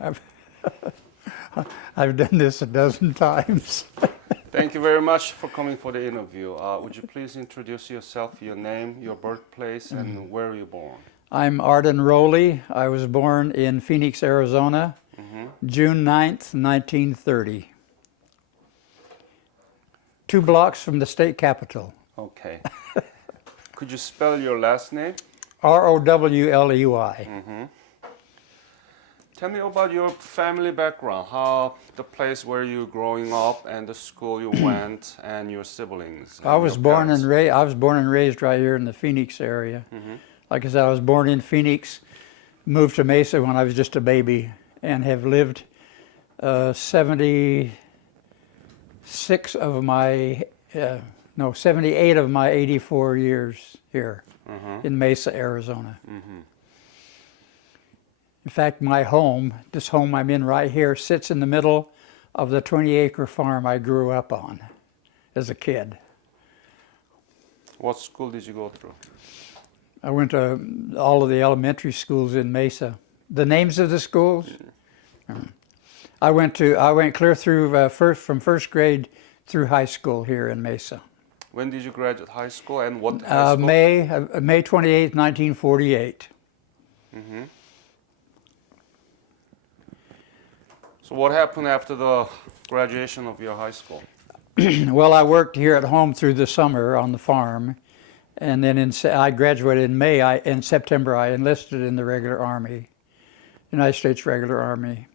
I've, I've done this a dozen times. Thank you very much for coming for the interview. Would you please introduce yourself, your name, your birthplace, and where were you born? I'm Arden Rowley. I was born in Phoenix, Arizona, June 9th, 1930. 2 blocks from the state capitol. Okay. Could you spell your last name? Rowley. Tell me about your family background, how the place where you growing up and the school you went and your siblings. And I was your born parents. and raised right here in the Phoenix area. Like I said, I was born in Phoenix, moved to Mesa when I was just a baby, and have lived 78 of my 84 years here in Mesa, Arizona. In fact, my home, this home I'm in right here, sits in the middle of the 20-acre farm I grew up on as a kid. What school did you go through? I went to all of the elementary schools in Mesa. The names of the schools? I went clear through from first grade through high school here in Mesa. When did you graduate high school and what high school? May 28th, 1948. So what happened after the graduation of your high school? Well, I worked here at home through the summer on the farm, and then I graduated in May. In September, I enlisted in the regular Army, United States Regular Army.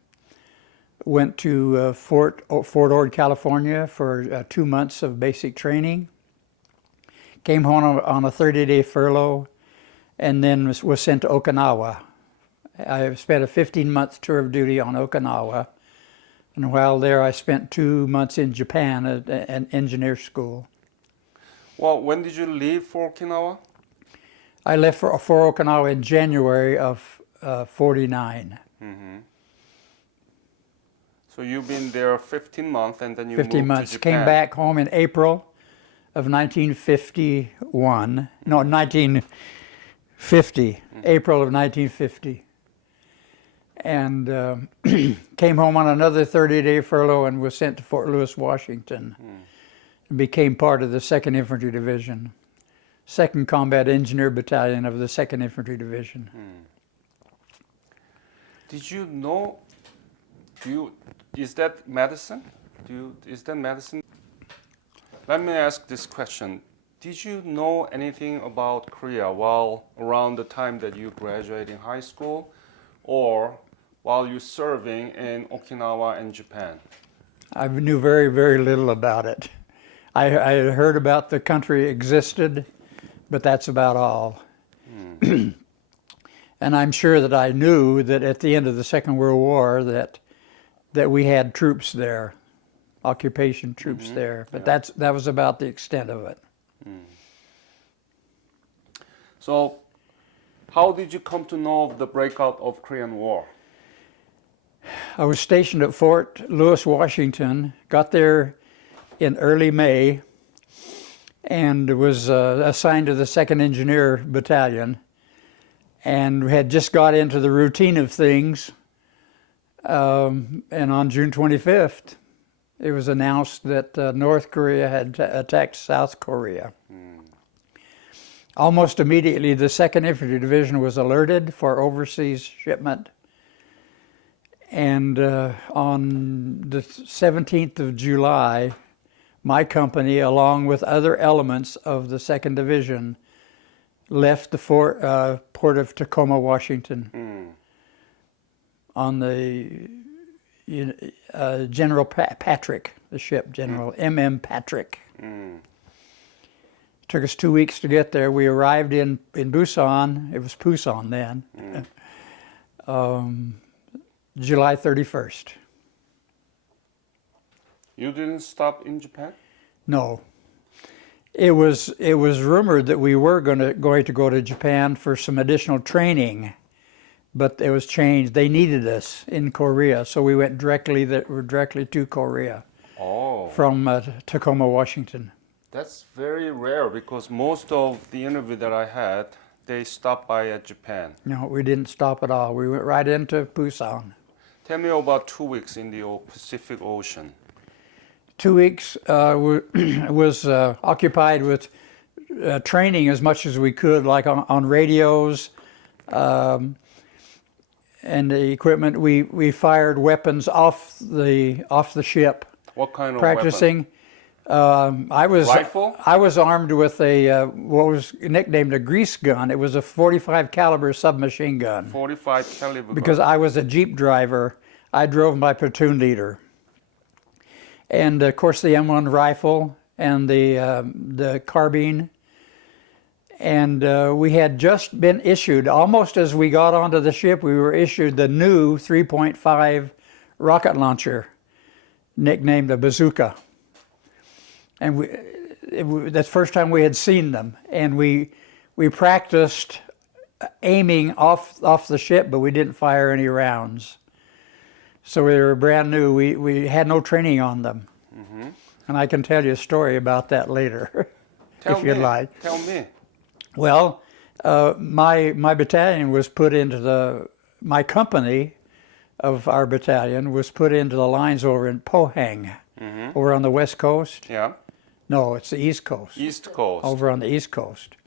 Went to Fort Ord, California for 2 months of basic training. Came home on a 30-day furlough, and then was sent to Okinawa. I spent a 15-month tour of duty on Okinawa. And while there, I spent 2 months in Japan at an engineer school. Well, when did you leave for Okinawa? I left for Okinawa in January of '49. So you've been there 15 months and then you 15 moved months. to Japan. Came back home in April of 1951. No, 1950. April of 1950. And came home on another 30-day furlough and was sent to Fort Lewis, Washington. And became part of the 2nd Infantry Division, 2nd Combat Engineer Battalion of the 2nd Infantry Division. Did you know, is that medicine? Is that medicine? Let me ask this question. Did you know anything about Korea while around the time that you graduated in high school or while you're serving in Okinawa and Japan? I knew very, very little about it. I had heard about the country existed, but that's about all. And I'm sure that I knew that at the end of the Second World War that we had troops there, occupation troops there, but that was about the extent of it. So how did you come to know of the breakout of Korean War? I was stationed at Fort Lewis, Washington, got there in early May, and was assigned to the 2nd Engineer Battalion, and had just got into the routine of things. And on June 25th, it was announced that North Korea had attacked South Korea. Almost immediately, the 2nd Infantry Division was alerted for overseas shipment. And on the 17th of July, my company, along with other elements of the 2nd Division, left the port of Tacoma, Washington, on the General Patrick, the ship, General M.M. Patrick. Took us 2 weeks to get there. We arrived in Busan. It was Pusan then. July 31st. You didn't stop in Japan? No. It was rumored that we were going to go to Japan for some additional training, but it was changed. They needed us in Korea, so we went directly to Korea from Tacoma, Washington. That's very rare because most of the interview that I had, they stopped by at Japan. No, we didn't stop at all. We went right into Busan. Tell me about 2 weeks in the Pacific Ocean. 2 weeks was occupied with training as much as we could, like on radios and the equipment. We fired weapons off the ship. What kind of Practicing. Rifle? I was armed with a what was nicknamed a grease gun. It was a 45 caliber submachine gun. 45 caliber. Because I was a Jeep driver. I drove my platoon leader. And of course the M1 rifle and the carbine. And we had just been issued, almost as we got onto the ship, we were issued the new 3.5 rocket launcher, nicknamed a bazooka. And that's the first time we had seen them. And we practiced aiming off the ship, but we didn't fire any rounds. So we were brand new. We had no training on them. Mm-hmm. And I can tell you a story about that later, if you'd like. Tell me. Well, my battalion was put into my company of our battalion was put into the lines over in Pohang, over on the west coast. Yeah. No, it's the east coast. East Coast. Over on the east coast.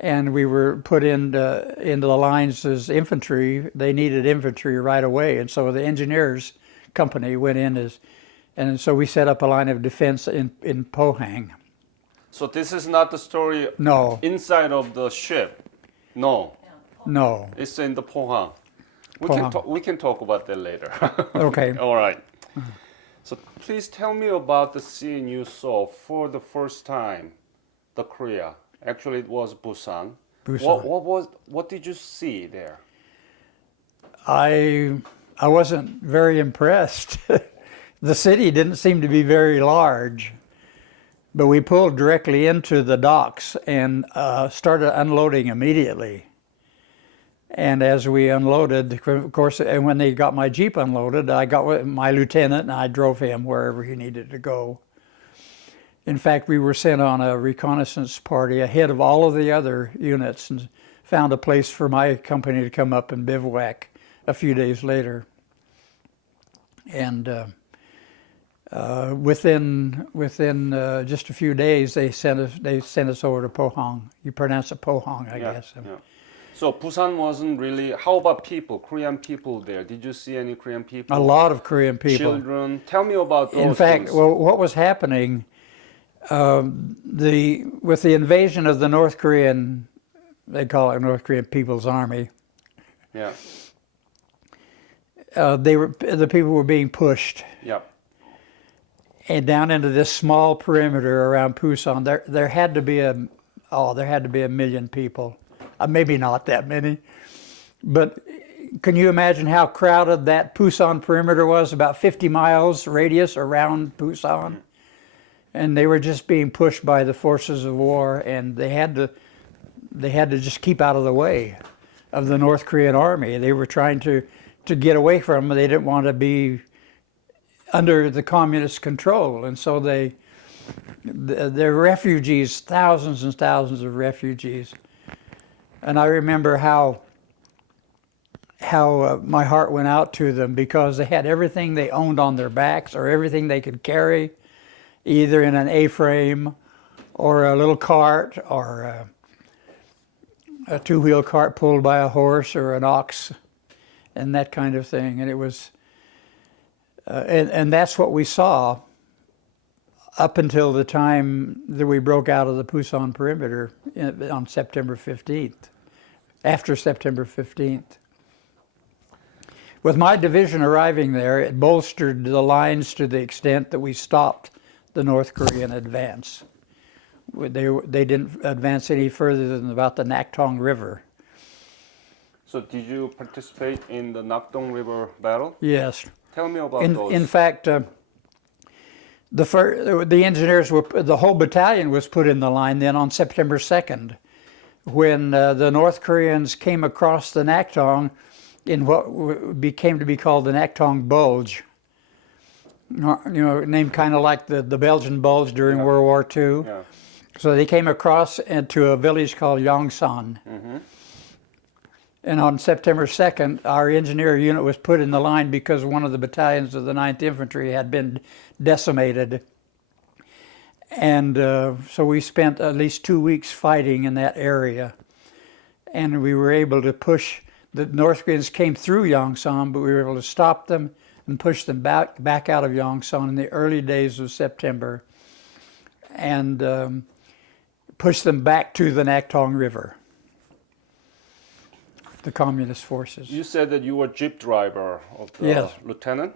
And we were put into the lines as infantry. They needed infantry right away, and so the engineers company went in and so we set up a line of defense in Pohang. So this is not the story No. inside of the ship. No. No. It's in the Pohang. Pohang. We can talk about that later. Okay. All right. So please tell me about the scene you saw for the first time, the Korea. Actually, it was Busan. Busan. What did you see there? I wasn't very impressed. The city didn't seem to be very large, but we pulled directly into the docks and started unloading immediately. And as we unloaded, of course, and when they got my Jeep unloaded, I got with my lieutenant and I drove him wherever he needed to go. In fact, we were sent on a reconnaissance party ahead of all of the other units and found a place for my company to come up and bivouac a few days later. And within just a few days, they sent us over to Pohang. You pronounce it Pohang, I guess. Yeah. So Busan wasn't really. How about people, Korean people there? Did you see any Korean people? A lot of Korean people. Children. Tell me about those In fact, things. well, what was happening? With the invasion of the North Korean, they call it North Korean People's Army. Yeah. The people were being pushed. Yeah. And down into this small perimeter around Busan, there had to be a million people. Maybe not that many, but can you imagine how crowded that Busan perimeter was? About 50 miles radius around Busan, and they were just being pushed by the forces of war, and they had to just keep out of the way of the North Korean army. They were trying to get away from them. They didn't want to be under the communist control, and so they're refugees, thousands and thousands of refugees. And I remember how my heart went out to them because they had everything they owned on their backs or everything they could carry, either in an A-frame or a little cart or a two-wheel cart pulled by a horse or an ox and that kind of thing. And it was, and that's what we saw up until the time that we broke out of the Busan perimeter on September 15th, after September 15th. With my division arriving there, it bolstered the lines to the extent that we stopped the North Korean advance. They didn't advance any further than about the Naktong River. So did you participate in the Nakdong River battle? Yes. Tell me about those. In fact, the engineers the whole battalion was put in the line then on September 2nd, when the North Koreans came across the Naktong in what became to be called the Naktong Bulge. Named kind of like the Belgian Bulge during World War II. Yeah. So they came across into a village called Yongsan. Mm-hmm. And on September 2nd, our engineer unit was put in the line because one of the battalions of the 9th Infantry had been decimated. And so we spent at least 2 weeks fighting in that area. And we were able to push, the North Koreans came through Yongsan, but we were able to stop them and push them back out of Yongsan in the early days of September and push them back to the Naktong River, the communist forces. You said that you were jeep driver of the Yes. lieutenant?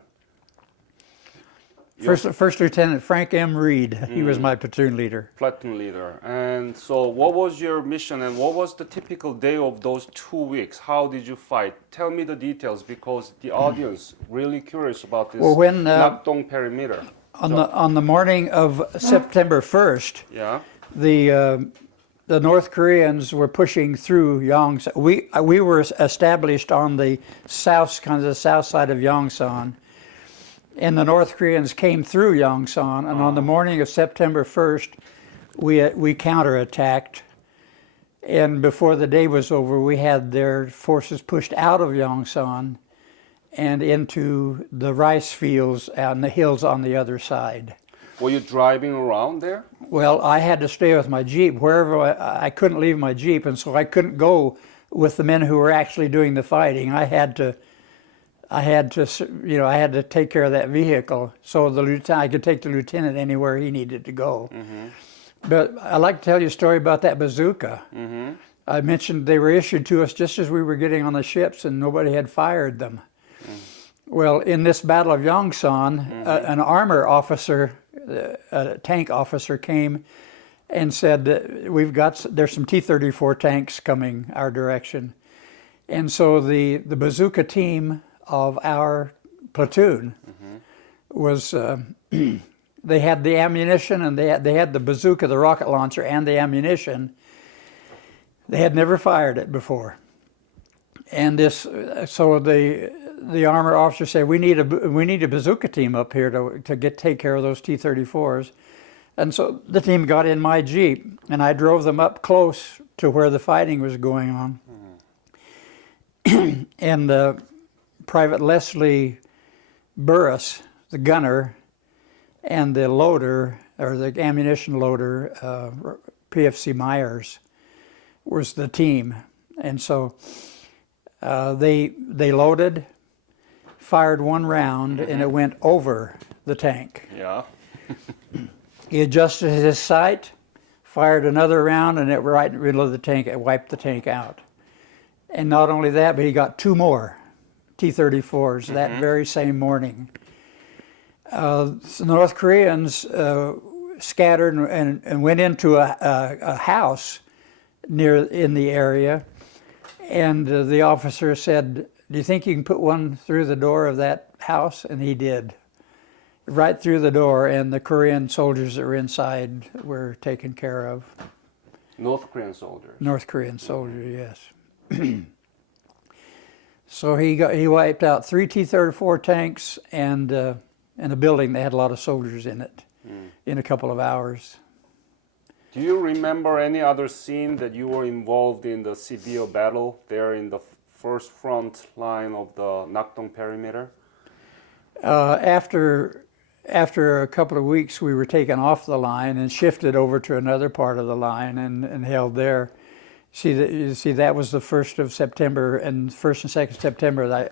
First Lieutenant Frank M. Reed, he was my platoon leader. Platoon leader. And so what was your mission and what was the typical day of those 2 weeks? How did you fight? Tell me the details because the audience really curious about this Well, when, Nakdong perimeter. On the morning of September 1st, Yeah. the North Koreans were pushing through Yongsan. We were established on the south, kind of the south side of Yongsan, and the North Koreans came through Yongsan. And on the morning of September 1st, we counterattacked. And before the day was over, we had their forces pushed out of Yongsan and into the rice fields out in the hills on the other side. Were you driving around there? Well, I had to stay with my Jeep. Wherever I couldn't leave my Jeep, and so I couldn't go with the men who were actually doing the fighting. I had to take care of that vehicle. So I could take the lieutenant anywhere he needed to go. But I'd like to tell you a story about that bazooka. I mentioned they were issued to us just as we were getting on the ships, and nobody had fired them. Well, in this Battle of Yongsan, an armor officer, a tank officer, came and said, there's some T-34 tanks coming our direction. And so the bazooka team of our platoon was, they had the ammunition and they had the bazooka, the rocket launcher, and the ammunition. They had never fired it before. And so the armor officer said, we need a bazooka team up here to take care of those T-34s. And so the team got in my Jeep, and I drove them up close to where the fighting was going on. And Private Leslie Burris, the gunner, and the loader, or the ammunition loader, PFC Myers, was the team. And so they loaded, fired one round, and it went over the tank. Yeah. He adjusted his sight, fired another round, and it right in the middle of the tank. It wiped the tank out. And not only that, but he got 2 more T-34s that very same morning. The North Koreans scattered and went into a house in the area, and the officer said, "Do you think you can put one through the door of that house?" And he did, right through the door, and the Korean soldiers that were inside were taken care of. North Korean soldiers. North Korean soldiers, yes. So he wiped out 3 T-34 tanks and a building that had a lot of soldiers in it in a couple of hours. Do you remember any other scene that you were involved in the severe battle there in the first front line of the Nakdong perimeter? After a couple of weeks, we were taken off the line and shifted over to another part of the line and held there. You see, that was the 1st of September and 1st and 2nd September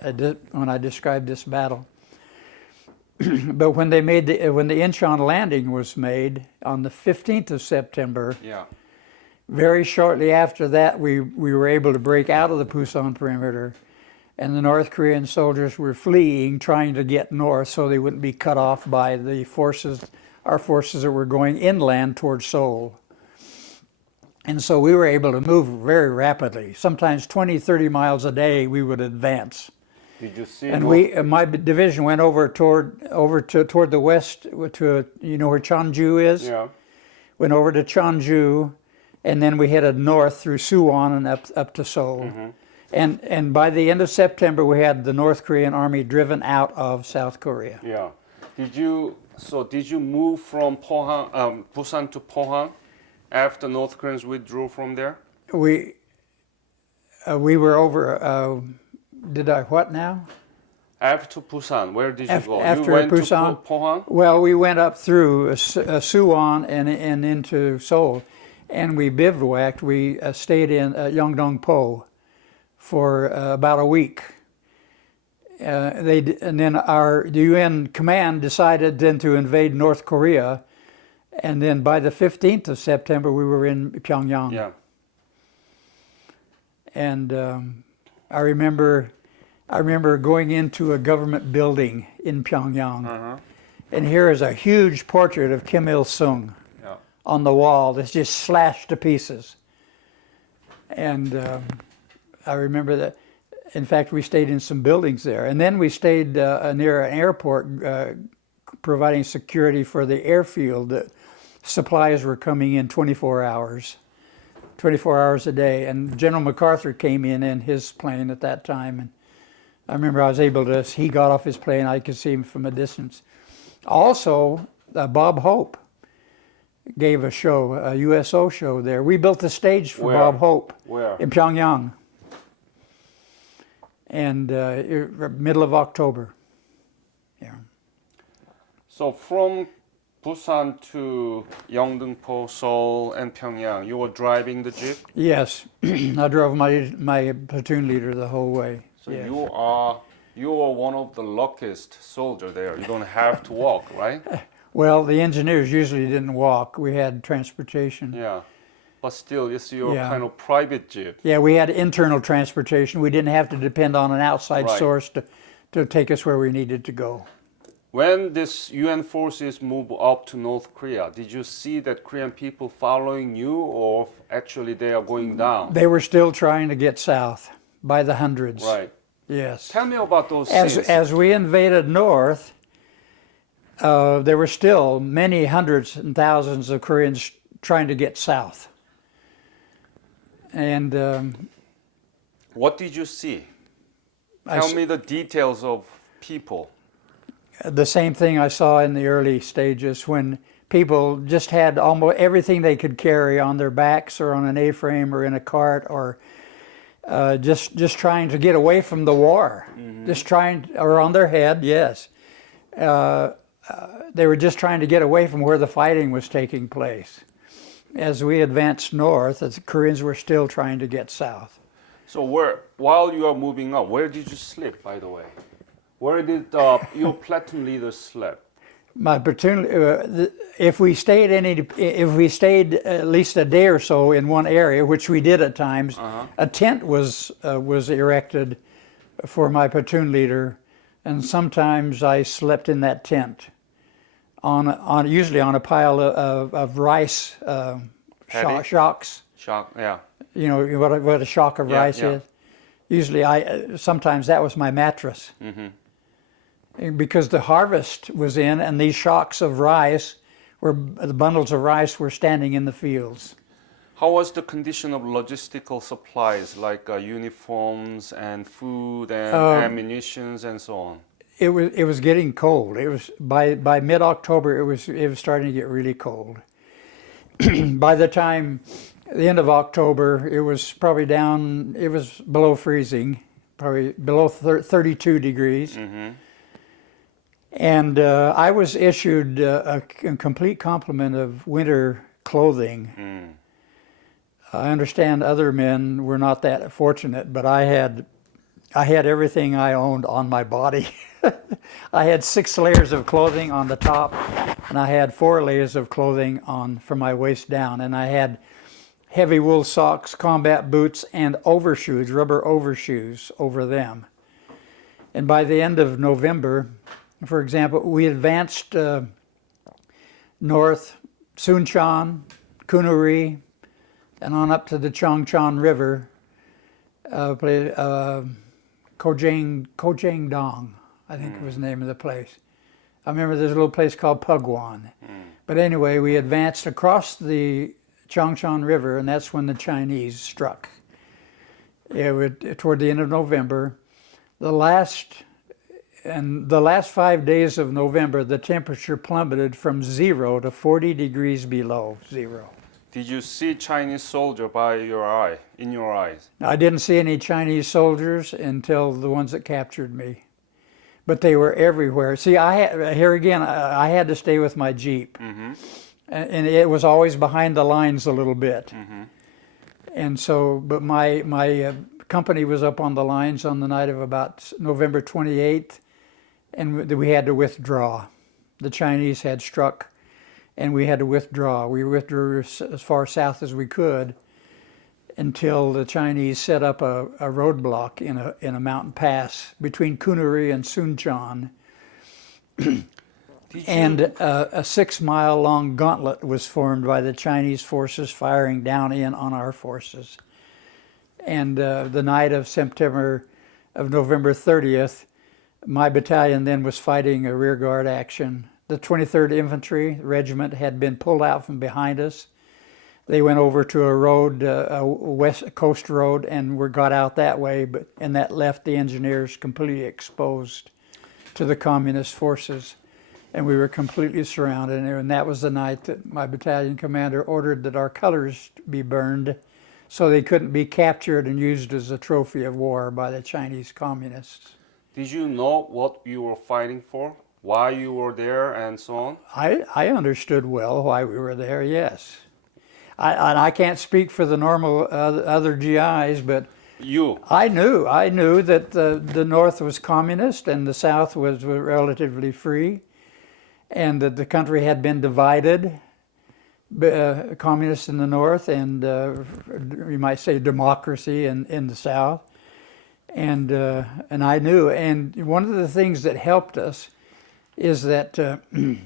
when I described this battle. But when the Incheon landing was made on the 15th of September, very shortly after that, we were able to break out of the Pusan perimeter, and the North Korean soldiers were fleeing, trying to get north so they wouldn't be cut off by our forces that were going inland towards Seoul. And so we were able to move very rapidly. Sometimes 20, 30 miles a day we would advance. Did you see? And my division went over toward the west to where Cheonju is. Yeah. Went over to Cheonju, and then we headed north through Suwon and up to Seoul. And by the end of September, we had the North Korean army driven out of South Korea. Yeah. Did you move from Busan to Pohang after North Koreans withdrew from there? We were over. Did I what now? After Busan, where did you go? After You went Busan? to Pohang? Well, we went up through Suwon and into Seoul, and we bivouacked. We stayed in Yeongdong-po for about a week. And then the UN command decided then to invade North Korea, and then by the 15th of September we were in Pyongyang. Yeah. And I remember going into a government building in Pyongyang, and here is a huge portrait of Kim Il-sung Yeah. on the wall that's just slashed to pieces. And I remember that. In fact, we stayed in some buildings there. And then we stayed near an airport providing security for the airfield. The supplies were coming in 24 hours a day. And General MacArthur came in his plane at that time. And I remember he got off his plane, I could see him from a distance. Also, Bob Hope gave a show, a USO show there. We built the stage for Where? Bob Hope. Where? In Pyongyang. And middle of October. Yeah. So from Busan to Yeongdeung-po, Seoul, and Pyongyang, you were driving the jeep? Yes, I drove my platoon leader the whole way. So Yes. you are one of the luckiest soldier there. You don't have to walk, right? Well, the engineers usually didn't walk. We had transportation. Yeah. But still, it's your Yeah. kind of private jeep. Yeah, we had internal transportation. We didn't have to depend on an outside Right. source to take us where we needed to go. When this UN forces move up to North Korea, did you see that Korean people following you, or actually they are going down? They were still trying to get south by the hundreds. Right. Yes. Tell me about those scenes. As we invaded north, there were still many hundreds and thousands of Koreans trying to get south. And What did you see? Tell me the details of people. the same thing I saw in the early stages when people just had almost everything they could carry on their backs or on an A-frame or in a cart or just trying to get away from the war. Or on their head, yes. They were just trying to get away from where the fighting was taking place. As we advanced north, the Koreans were still trying to get south. So while you are moving up, where did you sleep, by the way? Where did your platoon leader sleep? My platoon, if we stayed at least a day or so in one area, which we did at times, a tent was erected for my platoon leader, and sometimes I slept in that tent, usually on a pile of rice shocks. Shock, yeah. You know what a shock of rice is. Usually, sometimes that was my mattress. Because the harvest was in, and these shocks of rice, the bundles of rice were standing in the fields. How was the condition of logistical supplies like uniforms and food and ammunitions and so on? It was getting cold. It was by mid-October. It was starting to get really cold. By the end of October, it was probably down. It was below freezing, probably below 32 degrees. And I was issued a complete complement of winter clothing. I understand other men were not that fortunate, but I had everything I owned on my body. I had 6 layers of clothing on the top, and I had 4 layers of clothing from my waist down, and I had heavy wool socks, combat boots, and overshoes, rubber overshoes over them. And by the end of November, for example, we advanced north, Suncheon, Kunuri, and on up to the Chongchon River, Kojangdong, I think was the name of the place. I remember there's a little place called Pugwon. But anyway, we advanced across the Chongchon River, and that's when the Chinese struck. Toward the end of November. The last 5 days of November, the temperature plummeted from 0 to 40 degrees below 0. Did you see Chinese soldier by your eye, in your eyes? I didn't see any Chinese soldiers until the ones that captured me, but they were everywhere. See, here again, I had to stay with my Jeep, and it was always behind the lines a little bit. And so, but my company was up on the lines on the night of about November 28th, and we had to withdraw. The Chinese had struck, and we had to withdraw. We withdrew as far south as we could until the Chinese set up a roadblock in a mountain pass between Kunuri and Suncheon. And a 6-mile long gauntlet was formed by the Chinese forces firing down in on our forces. And the night of November 30th, my battalion then was fighting a rearguard action. The 23rd Infantry Regiment had been pulled out from behind us. They went over to a road, a west coast road, and got out that way, and that left the engineers completely exposed to the communist forces. And we were completely surrounded, and that was the night that my battalion commander ordered that our colors be burned so they couldn't be captured and used as a trophy of war by the Chinese communists. Did you know what you were fighting for? Why you were there and so on? I understood well why we were there, yes. I can't speak for the normal other GIs, but I knew that the North was communist and the South was relatively free, and that the country had been divided, communists in the North and you might say democracy in the South, and I knew. And one of the things that helped us is that the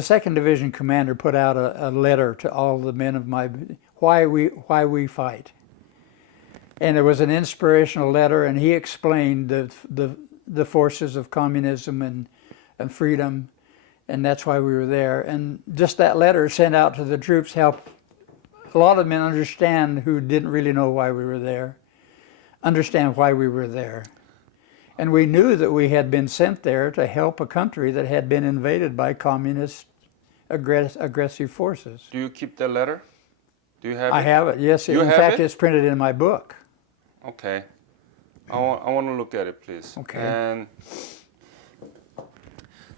Second Division commander put out a letter to all the men of why we fight, and it was an inspirational letter, and he explained the forces of communism and freedom, and that's why we were there. And just that letter sent out to the troops helped a lot of men understand, who didn't really know why we were there, understand why we were there. And we knew that we had been sent there to help a country that had been invaded by communist aggressive forces. Do you keep the letter? Do you have it? I have it, yes. In fact, it's printed in my book. Okay. I want to look at it, please. Okay. And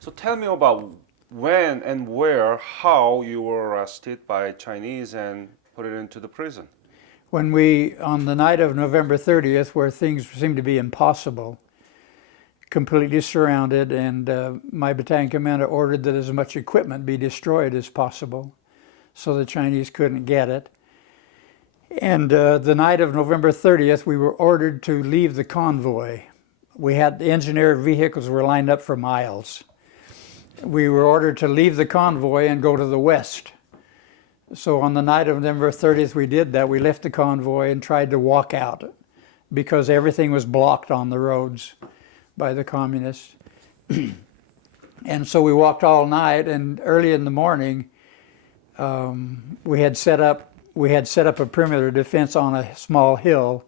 so tell me about when and where, how you were arrested by Chinese and put it into the prison. When on the night of November 30th, where things seemed to be impossible, completely surrounded, and my battalion commander ordered that as much equipment be destroyed as possible so the Chinese couldn't get it. And the night of November 30th, we were ordered to leave the convoy. The engineered vehicles were lined up for miles. We were ordered to leave the convoy and go to the west. So on the night of November 30th, we did that. We left the convoy and tried to walk out because everything was blocked on the roads by the communists. And so we walked all night, and early in the morning, we had set up a perimeter defense on a small hill.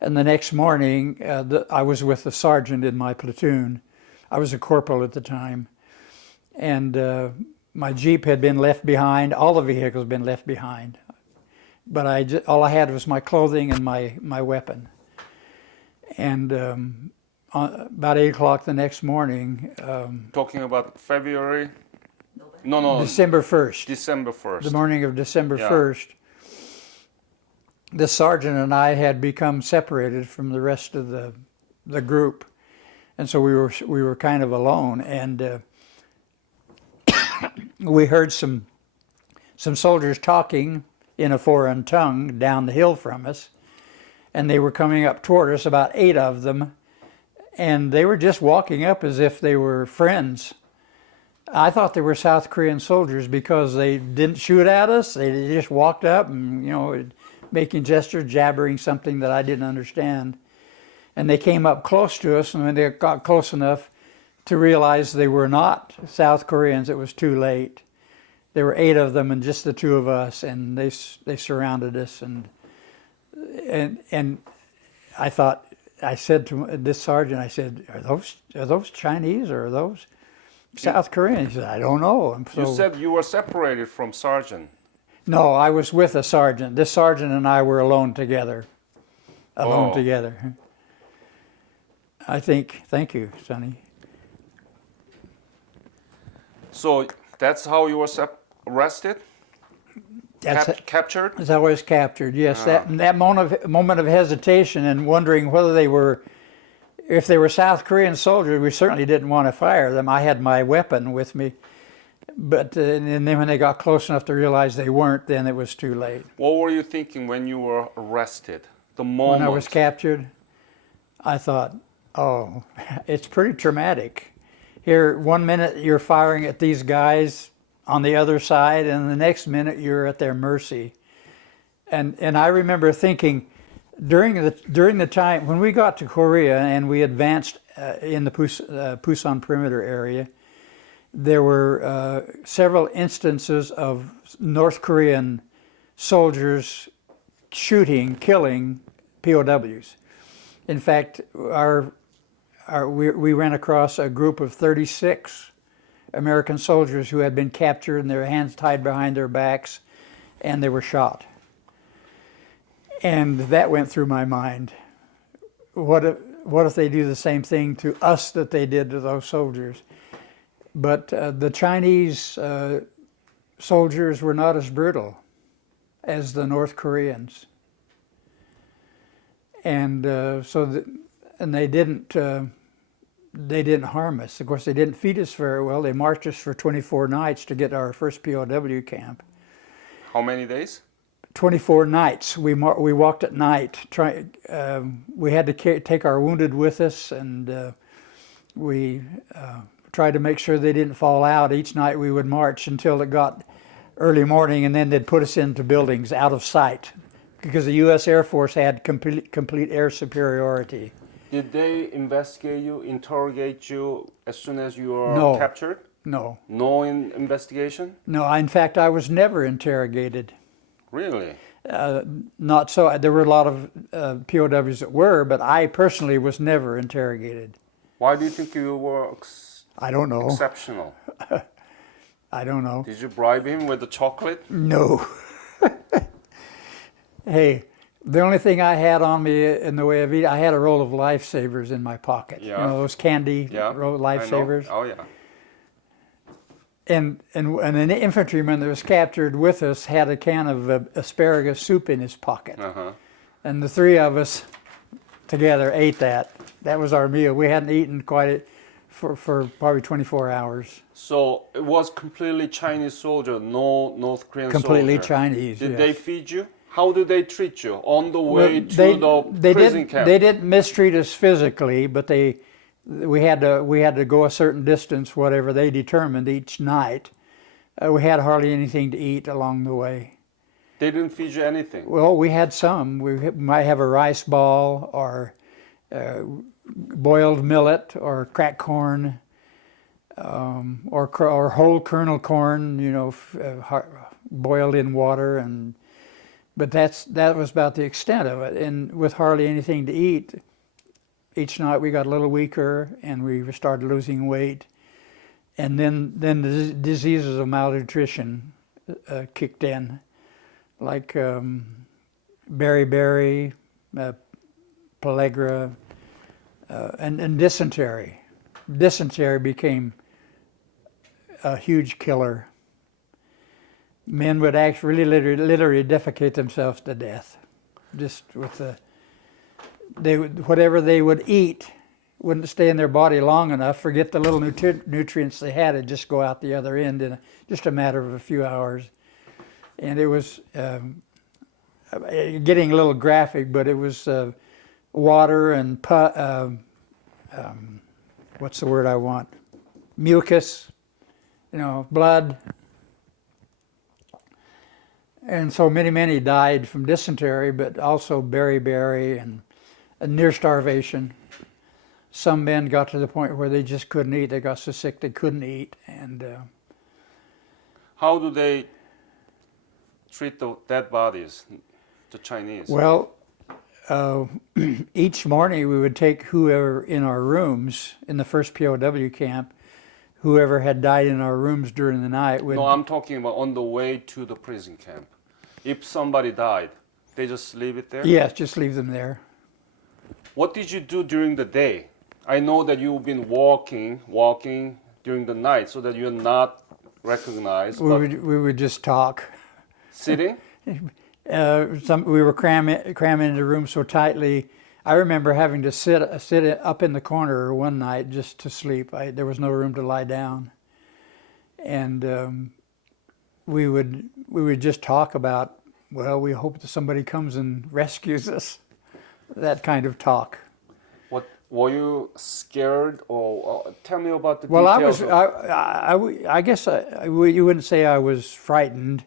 And the next morning, I was with the sergeant in my platoon. I was a corporal at the time. And my Jeep had been left behind. All the vehicles had been left behind. But all I had was my clothing and my weapon. And about 8 o'clock the next morning. Talking about February? No. December 1st. December 1st. The morning of December 1st. The sergeant and I had become separated from the rest of the group. And so we were kind of alone. And we heard some soldiers talking in a foreign tongue down the hill from us, and they were coming up toward us, about 8 of them, and they were just walking up as if they were friends. I thought they were South Korean soldiers because they didn't shoot at us. They just walked up and, making gestures, jabbering something that I didn't understand. And they came up close to us, and when they got close enough to realize they were not South Koreans, it was too late. There were 8 of them and just the 2 of us, and they surrounded us, and I thought, I said to this sergeant, I said, are those Chinese or are those South Korean? He said, I don't know. And You so, said you were separated from sergeant. no, I was with a sergeant. This sergeant and I were alone together. Alone Oh. together. I think, thank you, Sonny. So that's how you were arrested? That's Captured? as I was captured. Yes, Ah. that moment of hesitation and wondering whether if they were South Korean soldiers, we certainly didn't want to fire them. I had my weapon with me, but and then when they got close enough to realize they weren't, then it was too late. What were you thinking when you were arrested? The When moment. I was captured, I thought, oh, it's pretty traumatic. Here, one minute you're firing at these guys on the other side, and the next minute you're at their mercy. And I remember thinking, during the time when we got to Korea and we advanced in the Pusan perimeter area, there were several instances of North Korean soldiers killing POWs. In fact, we ran across a group of 36 American soldiers who had been captured and their hands tied behind their backs, and they were shot. And that went through my mind. What if they do the same thing to us that they did to those soldiers? But the Chinese soldiers were not as brutal as the North Koreans, and they didn't harm us. Of course, they didn't feed us very well. They marched us for 24 nights to get to our first POW camp. How many days? 24 nights. We walked at night. We had to take our wounded with us, and we tried to make sure they didn't fall out. Each night we would march until it got early morning, and then they'd put us into buildings out of sight because the U.S. Air Force had complete air superiority. Did they investigate you, interrogate you as soon as you were captured? No. No investigation? No, in fact, I was never interrogated. Really? Not so. There were a lot of POWs that were, but I personally was never interrogated. Why do you think you were I don't know. exceptional? I don't know. Did you bribe him with the chocolate? No. Hey, the only thing I had on me in the way of eating, I had a roll of Lifesavers in my pocket. Yeah. You know, those candy roll Lifesavers. Oh yeah. And an infantryman that was captured with us had a can of asparagus soup in his pocket. Uh-huh. And the three of us together ate that. That was our meal. We hadn't eaten for probably 24 hours. So it was completely Chinese soldier, no North Korean Completely soldier. Chinese. Did yes. they feed you? How did they treat you on the way to they the prison didn't, camp? They didn't mistreat us physically, but we had to go a certain distance, whatever they determined each night. We had hardly anything to eat along the way. They didn't feed you anything? Well, we had some. We might have a rice ball or boiled millet or cracked corn or whole kernel corn, you know, boiled in water, but that was about the extent of it. And with hardly anything to eat, each night we got a little weaker and we started losing weight. And then the diseases of malnutrition kicked in, like beriberi, pellagra, and dysentery. Dysentery became a huge killer. Men would actually literally defecate themselves to death, just with whatever they would eat wouldn't stay in their body long enough. Forget the little nutrients they had, it'd just go out the other end in just a matter of a few hours. And it was getting a little graphic, but it was water and what's the word I want? Mucus, you know, blood. And so many died from dysentery, but also beriberi and near starvation. Some men got to the point where they just couldn't eat. They got so sick they couldn't eat. And how do they treat the dead bodies, the Chinese? well, uh, each morning we would take whoever in our rooms in the first POW camp, whoever had died in our rooms during the night would. No, I'm talking about on the way to the prison camp. If somebody died, they just leave it there? Yes, just leave them there. What did you do during the day? I know that you've been walking during the night so that you're not recognized. We would just talk. Sitting? We were cramming into the room so tightly. I remember having to sit up in the corner one night just to sleep. There was no room to lie down, and we would just talk about, well, we hope that somebody comes and rescues us. That kind of talk. What were you scared, or tell me about the Well, details? I guess you wouldn't say I was frightened,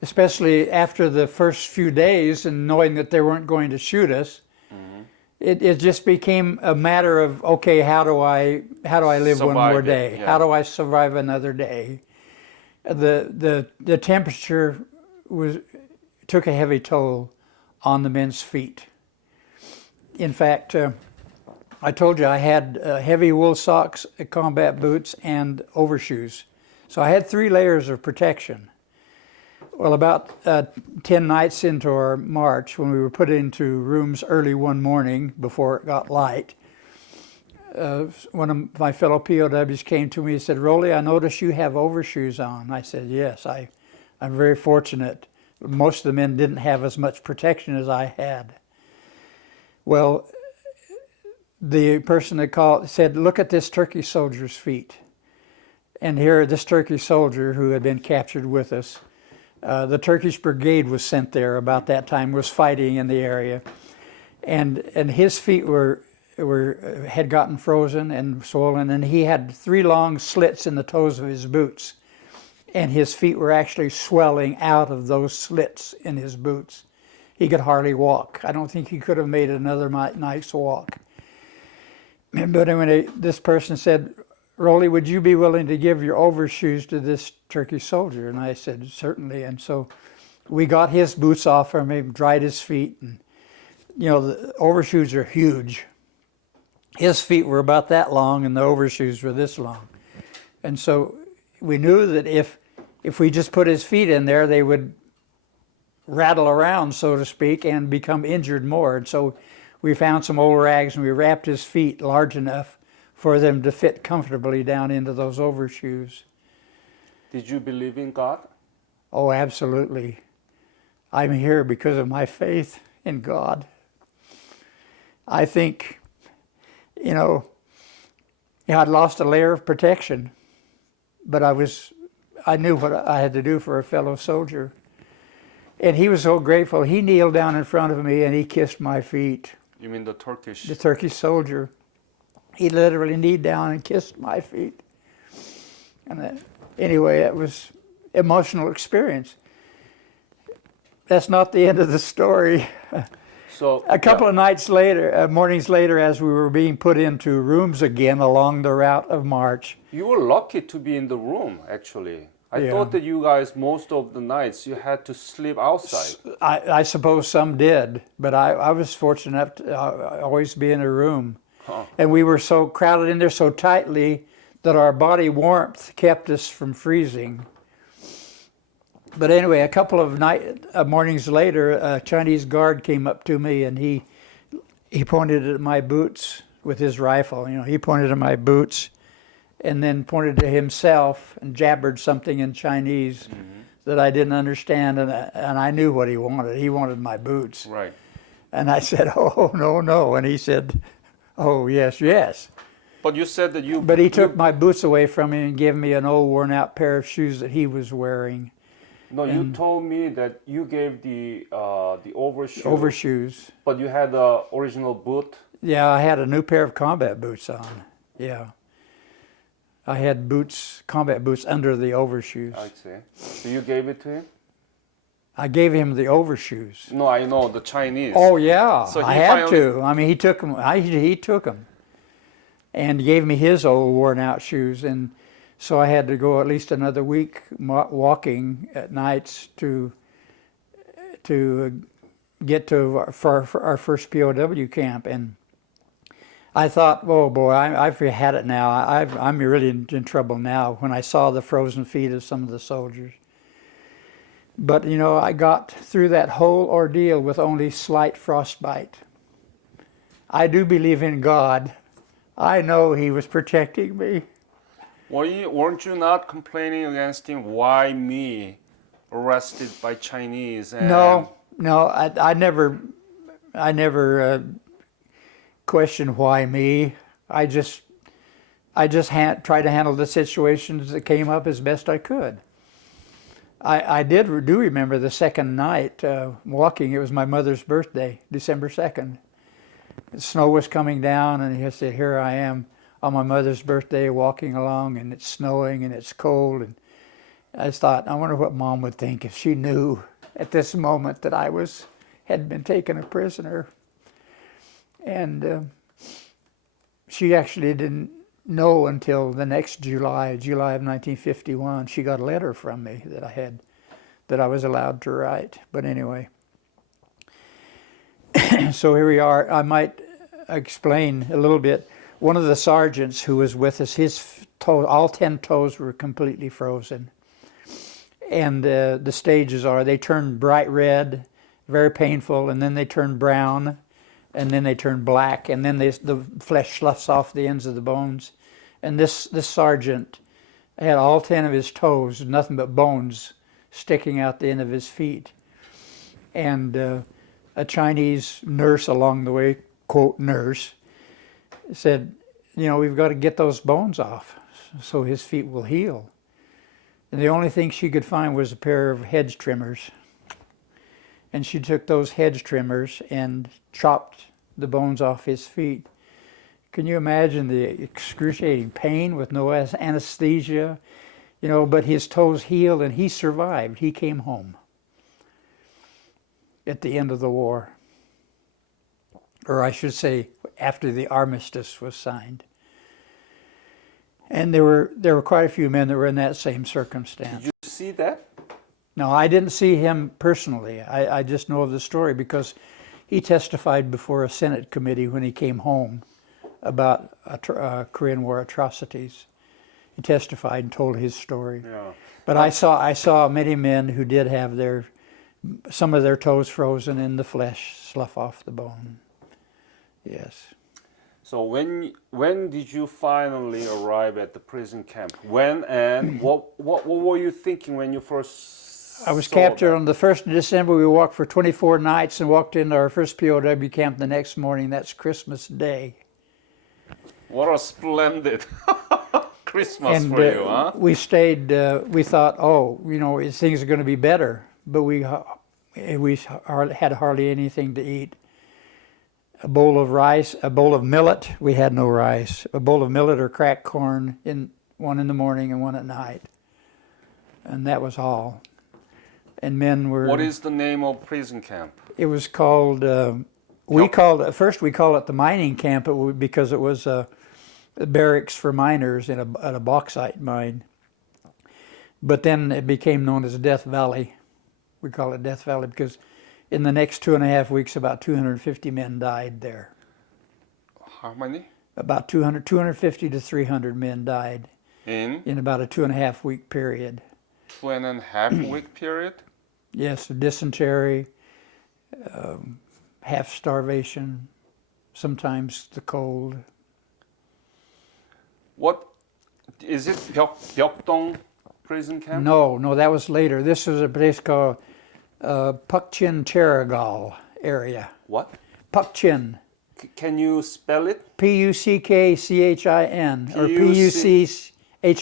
especially after the first few days and knowing that they weren't going to shoot us. It just became a matter of, okay, how do I live one more day? Yeah. How do I survive another day? The temperature took a heavy toll on the men's feet. In fact, I told you I had heavy wool socks, combat boots, and overshoes. So I had 3 layers of protection. Well, about 10 nights into our march, when we were put into rooms early one morning before it got light, one of my fellow POWs came to me and said, "Rowley, I notice you have overshoes on." I said, "Yes, I'm very fortunate. Most of the men didn't have as much protection as I had." Well, the person that called said, "Look at this Turkey soldier's feet." And here, this Turkey soldier who had been captured with us, the Turkish brigade was sent there about that time, was fighting in the area, and his feet had gotten frozen and swollen, and he had 3 long slits in the toes of his boots, and his feet were actually swelling out of those slits in his boots. He could hardly walk. I don't think he could have made another night's walk. But anyway, this person said, "Rowley, would you be willing to give your overshoes to this Turkish soldier?" And I said, "Certainly." And so we got his boots off from him, dried his feet, and the overshoes are huge. His feet were about that long, and the overshoes were this long. And so we knew that if we just put his feet in there, they would rattle around, so to speak, and become injured more. And so we found some old rags, and we wrapped his feet large enough for them to fit comfortably down into those overshoes. Did you believe in God? Oh, absolutely. I'm here because of my faith in God. I think, I'd lost a layer of protection, but I knew what I had to do for a fellow soldier. And he was so grateful. He kneeled down in front of me and he kissed my feet. You mean the Turkish? The Turkish soldier. He literally kneed down and kissed my feet. And anyway, it was emotional experience. That's not the end of the story. So A couple of nights later, mornings later, as we were being put into rooms again along the route of march. You were lucky to be in the room, actually. I thought that you guys, most of the nights, you had to sleep outside. I suppose some did, but I was fortunate enough to always be in a room. Huh. And we were so crowded in there so tightly that our body warmth kept us from freezing. But anyway, a couple of mornings later, a Chinese guard came up to me and he pointed at my boots with his rifle. He pointed at my boots and then pointed to himself and jabbered something in Chinese that I didn't understand, and I knew what he wanted. He wanted my boots. Right. And I said, "Oh, no." And he said, "Oh, yes, yes." But you said that you... But he took my boots away from me and gave me an old worn-out pair of shoes that he was wearing. No, you told me that you gave the Overshoes. but you had the original boot. Yeah, I had a new pair of combat boots on. Yeah. I had combat boots under the overshoes. I see. So you gave it to him? I gave him the overshoes. No, I know, the Chinese. Oh, yeah. So I had to. I mean, he took them. He took them and gave me his old worn-out shoes. And so I had to go at least another week walking at nights to get to for our first POW camp, and I thought, oh boy, I've had it now. I'm really in trouble now when I saw the frozen feet of some of the soldiers. But, you know, I got through that whole ordeal with only slight frostbite. I do believe in God. I know He was protecting me. Weren't you not complaining against him? Why me? Arrested by Chinese? And No, I never questioned why me. I just tried to handle the situations that came up as best I could. I do remember the second night walking. It was my mother's birthday, December 2nd. The snow was coming down, and he said, here I am on my mother's birthday walking along, and it's snowing and it's cold. And I thought, I wonder what Mom would think if she knew at this moment that I had been taken a prisoner. And she actually didn't know until the next July of 1951. She got a letter from me that I was allowed to write. But anyway, so here we are. I might explain a little bit. One of the sergeants who was with us, his toe, all 10 toes were completely frozen. And the stages are, they turn bright red, very painful, and then they turn brown, and then they turn black, and then the flesh sloughs off the ends of the bones. And this sergeant had all 10 of his toes, nothing but bones sticking out the end of his feet. And a Chinese nurse along the way, quote, nurse, said, you know, we've got to get those bones off so his feet will heal. And the only thing she could find was a pair of hedge trimmers. And she took those hedge trimmers and chopped the bones off his feet. Can you imagine the excruciating pain with no anesthesia? You know, but his toes healed and he survived. He came home at the end of the war. Or I should say, after the armistice was signed. And there were quite a few men that were in that same circumstance. did you see that? No, I didn't see him personally. I just know of the story because he testified before a Senate committee when he came home about Korean War atrocities. He testified and told his story. Yeah. But I saw many men who did have some of their toes frozen and the flesh slough off the bone. Yes. So when did you finally arrive at the prison camp? When and what were you thinking when you first I was saw captured that? on the 1st of December. We walked for 24 nights and walked into our first POW camp the next morning. That's Christmas Day. What a splendid Christmas And for you, huh? we stayed, we thought, oh, you know, things are going to be better. But we had hardly anything to eat. A bowl of rice, a bowl of millet. We had no rice. A bowl of millet or cracked corn, one in the morning and one at night. And that was all. And men were... What is the name of prison camp? It was called, at first we called it the mining camp because it was a barracks for miners at a bauxite mine. But then it became known as Death Valley. We call it Death Valley because in the next 2.5 weeks, about 250 men died there. How many? About 250 to 300 men died In about a 2.5 week period. 2.5 week period? Yes, dysentery, half starvation, sometimes the cold. What is it? Byeokdong prison camp? No, that was later. This was a place called Pukchin Taragal area. What? Pukchin. Can you spell it? Puckchin or Puchin. Puck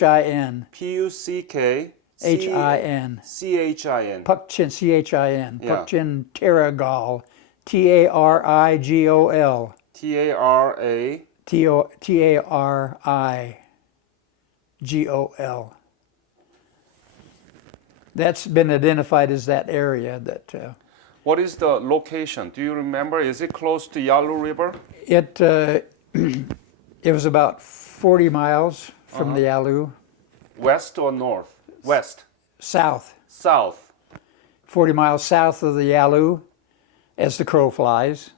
H-I-N. Chin. Pukchin, C-H-I-N. Yeah. Pukchin Taragal. T-A-R-I-G-O-L. T-A-R-A. T-A-R-I-G-O-L. That's been identified as that area that... What is the location? Do you remember? Is it close to Yalu River? It was about 40 miles from the Yalu. West or north? West. South. South. 40 miles south of the Yalu. as the crow flies.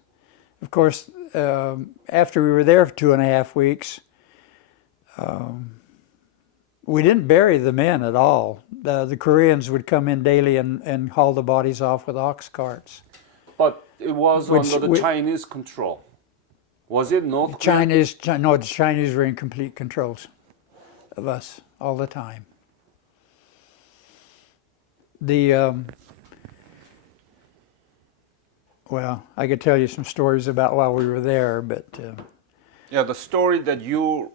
Of course, after we were there for 2.5 weeks, we didn't bury the men at all. The Koreans would come in daily and haul the bodies off with ox carts. But it was under the Chinese control. Was it North Korea? No, the Chinese were in complete control of us all the time. Well, I could tell you some stories about while we were there, but Yeah, the story that you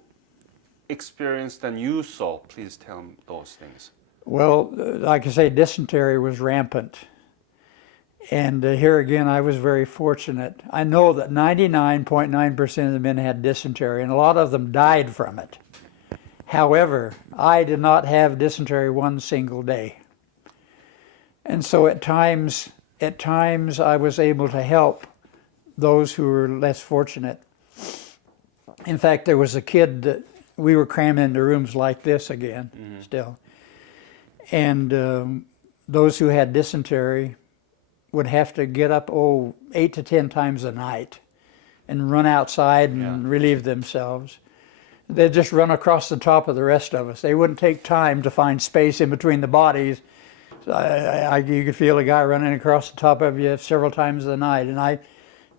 experienced and you saw, please tell me those things. well, like I say, dysentery was rampant. And here again, I was very fortunate. I know that 99.9% of the men had dysentery, and a lot of them died from it. However, I did not have dysentery one single day. And so at times I was able to help those who were less fortunate. In fact, there was a kid that we were crammed into rooms like this again, still. And those who had dysentery would have to get up 8 to 10 times a night and run outside and relieve themselves. They'd just run across the top of the rest of us. They wouldn't take time to find space in between the bodies. So you could feel a guy running across the top of you several times a night. And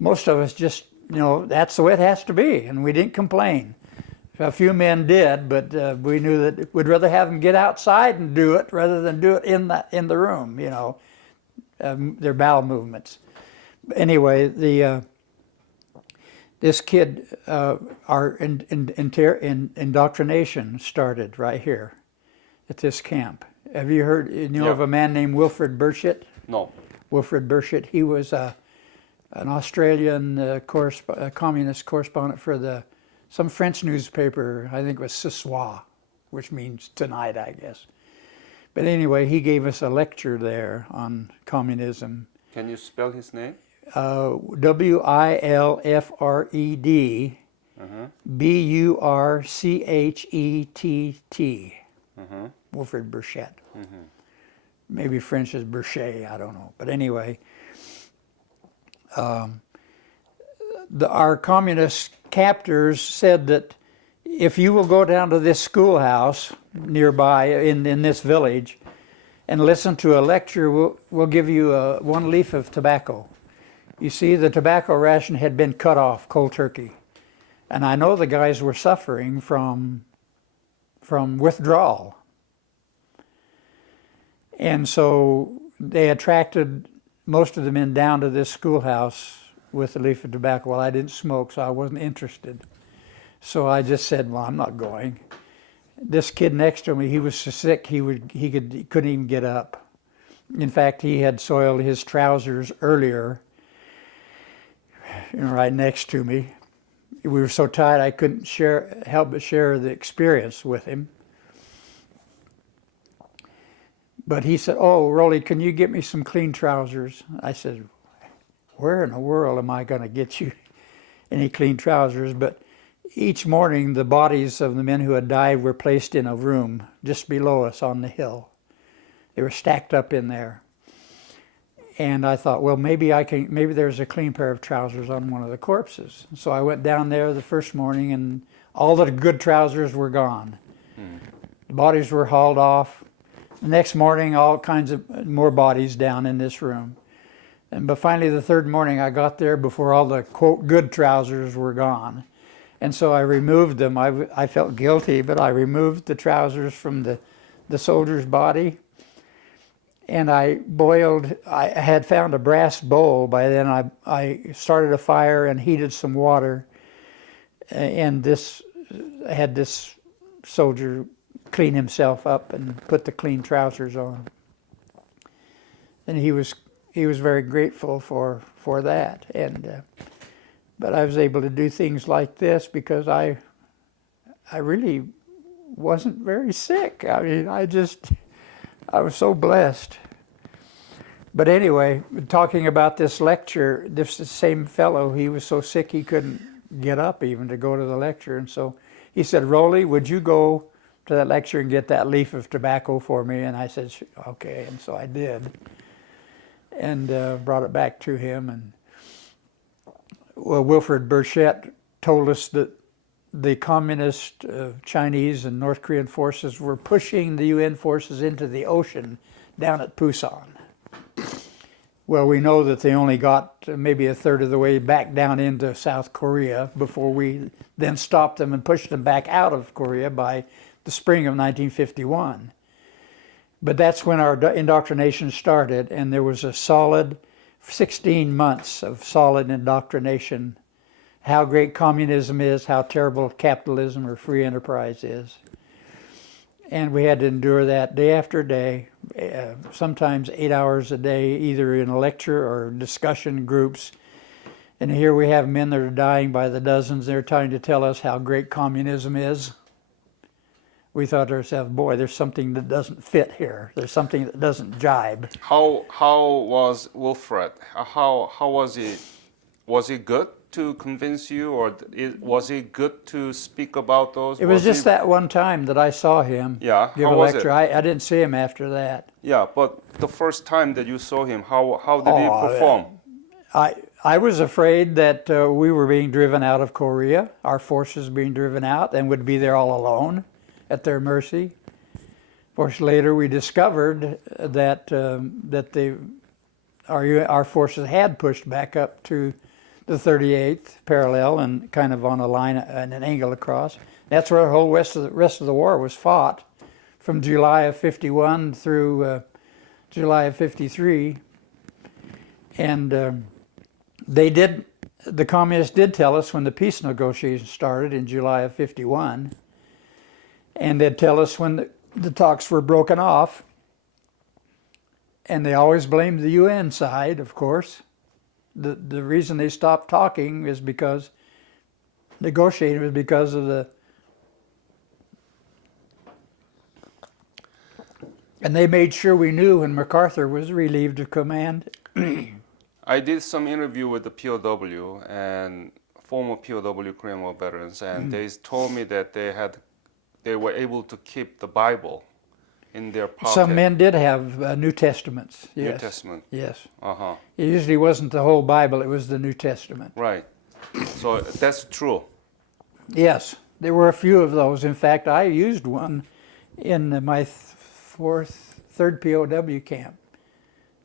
most of us just, that's the way it has to be. And we didn't complain. A few men did, but we knew that we'd rather have them get outside and do it rather than do it in the room, their bowel movements. Anyway, this kid, our indoctrination started right here at this camp. Have you heard of a man named Wilfred Burchett? No. Wilfred Burchett. He was an Australian communist correspondent for some French newspaper. I think it was Ce Soir, which means tonight, I guess. But anyway, he gave us a lecture there on communism. Can you spell his name? Wilfred Burchett. Wilfred Burchett. Maybe French is Burchet, I don't know. But anyway, our communist captors said that if you will go down to this schoolhouse nearby in this village and listen to a lecture, we'll give you one leaf of tobacco. You see, the tobacco ration had been cut off cold turkey. And I know the guys were suffering from withdrawal. And so they attracted most of the men down to this schoolhouse with a leaf of tobacco. Well, I didn't smoke, so I wasn't interested. So I just said, well, I'm not going. This kid next to me, he was so sick he couldn't even get up. In fact, he had soiled his trousers earlier, right next to me. We were so tired I couldn't help but share the experience with him. But he said, "Oh, Rowley, can you get me some clean trousers?" I said, "Where in the world am I going to get you any clean trousers?" But each morning, the bodies of the men who had died were placed in a room just below us on the hill. They were stacked up in there. And I thought, well, maybe there's a clean pair of trousers on one of the corpses. So I went down there the first morning, and all the good trousers were gone. The bodies were hauled off. The next morning, all kinds of more bodies down in this room. But finally, the third morning, I got there before all the, quote, good trousers were gone. And so I removed them. I felt guilty, but I removed the trousers from the soldier's body. And I had found a brass bowl. By then I started a fire and heated some water. And I had this soldier clean himself up and put the clean trousers on. And he was very grateful for that. But I was able to do things like this because I really wasn't very sick. I mean, I was so blessed. But anyway, talking about this lecture, this same fellow, he was so sick he couldn't get up even to go to the lecture. And so he said, "Rowley, would you go to that lecture and get that leaf of tobacco for me?" And I said, "Okay," and so I did. and brought it back to him. And well, Wilfred Burchett told us that the communist Chinese and North Korean forces were pushing the UN forces into the ocean down at Pusan. Well, we know that they only got maybe a third of the way back down into South Korea before we then stopped them and pushed them back out of Korea by the spring of 1951. But that's when our indoctrination started, and there was a solid 16 months of solid indoctrination. How great communism is, how terrible capitalism or free enterprise is. And we had to endure that day after day, sometimes 8 hours a day, either in a lecture or discussion groups. And here we have men that are dying by the dozens. They're trying to tell us how great communism is. We thought to ourselves, boy, there's something that doesn't fit here. There's something that doesn't jibe. How was Wilfred? How was he? Was he good to convince you, or was he good to speak about those? It was just that one time that I saw him Yeah, give how a was lecture. it? I didn't see him after that. Yeah, but the first time that you saw him, how did he Oh, perform? I was afraid that we were being driven out of Korea, our forces being driven out, and would be there all alone at their mercy. Of course, later we discovered that our forces had pushed back up to the 38th parallel and kind of on a line and an angle across. That's where the whole rest of the war was fought, from July of 51 through July of 53. And the communists did tell us when the peace negotiations started in July of 51, and they'd tell us when the talks were broken off, and they always blamed the UN side, of course. The reason they stopped talking is because negotiating was because of and they made sure we knew when MacArthur was relieved of command. I did some interview with the POW and former POW Korean War veterans, and they told me that they were able to keep the Bible in their pocket. Some men did have New Testaments. Yes. New Testament. Yes. Uh-huh. It usually wasn't the whole Bible, it was the New Testament. Right. So that's true. Yes, there were a few of those. In fact, I used one in my third POW camp